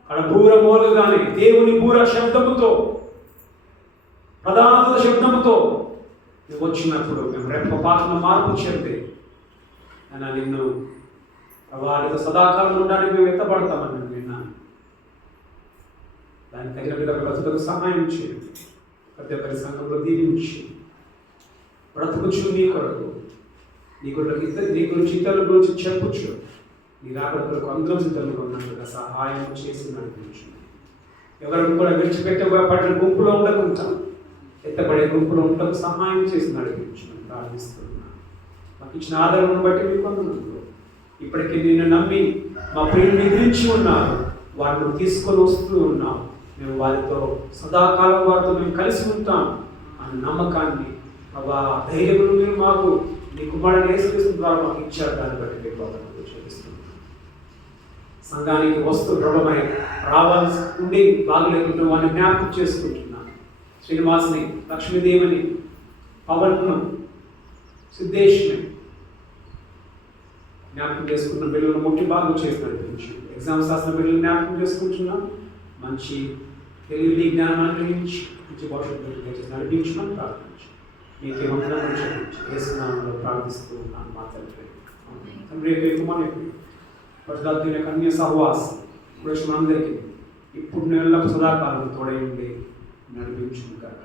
అక్కడ బూర మోలుగానే దేవుని బూర శబ్దముతో, ప్రధాన శబ్దముతో నువ్వు వచ్చినప్పుడు మేము రెప్పపాటును మార్పు చెంది అయినా నిన్ను వారితో సదాకాలం ఉండడానికి మేము ఎత్తపడతామని నేను విన్నాను. దానికి తగినట్టుగా బ్రతుకు సహాయం చేయండి. ప్రతి ఒక్కరి సంఘంలో దీవించి బ్రతుకుచు నీ కొరకు, నీ గురించి ఇతరుల గురించి చెప్పుచు, నీ రాకడ కొరకు అందరం సిద్ధంగా ఉన్నట్టుగా సహాయం చేసి నడిపించు. ఎవరికి కూడా విడిచిపెట్టే పడిన గుంపులో ఉండకుండా ఎత్తపడే గుంపులో ఉండకు సహాయం చేసి నడిపించు ప్రార్థిస్తున్నాను. మాకు ఇచ్చిన ఆదరణను బట్టి మీకు వందనాలు. ఇప్పటికీ నిన్ను నమ్మి మా ప్రియులు నిద్రించి ఉన్నారు, వారిని తీసుకొని వస్తూ ఉన్నాం. మేము వారితో సదాకాలం వారితో మేము కలిసి ఉంటాం అన్న నమ్మకాన్ని, ధైర్యం మీరు మాకు నీ కుమారుని యేసుక్రీస్తు ద్వారా మాకు ఇచ్చారు. దాన్ని బట్టి మీకు వందనాలు చెల్లిస్తున్నాం. సంఘానికి వస్తూ ప్రభమై రావాల్సి ఉండి బాగలేకుండా వారిని జ్ఞాపకం చేసుకుంటున్నాను. శ్రీనివాస్ని, లక్ష్మీదేవిని, పవన్ను, సిద్ధేష్ని జ్ఞాపకం చేసుకున్న బిడ్డలను ముట్టి బాగు చేసి నడిపించు. ఎగ్జామ్స్ రాసిన బిడ్డలు జ్ఞాపకం చేసుకుంటున్నాం. మంచి తెలివి జ్ఞానం అనుగ్రహించి మంచి భవిష్యత్తు నడిపించమని ప్రార్థించు. మీకే వందనాలు చెల్లించి యేసునామములో ప్రార్థిస్తూ ఉన్నాను మా తండ్రి. పరిశుద్ధాత్మ యొక్క అన్య సహవాసం ఇప్పుడు అందరికీ ఇప్పుడు నెలలకు సదాకాలం తోడై ఉండి నడిపించుగాక.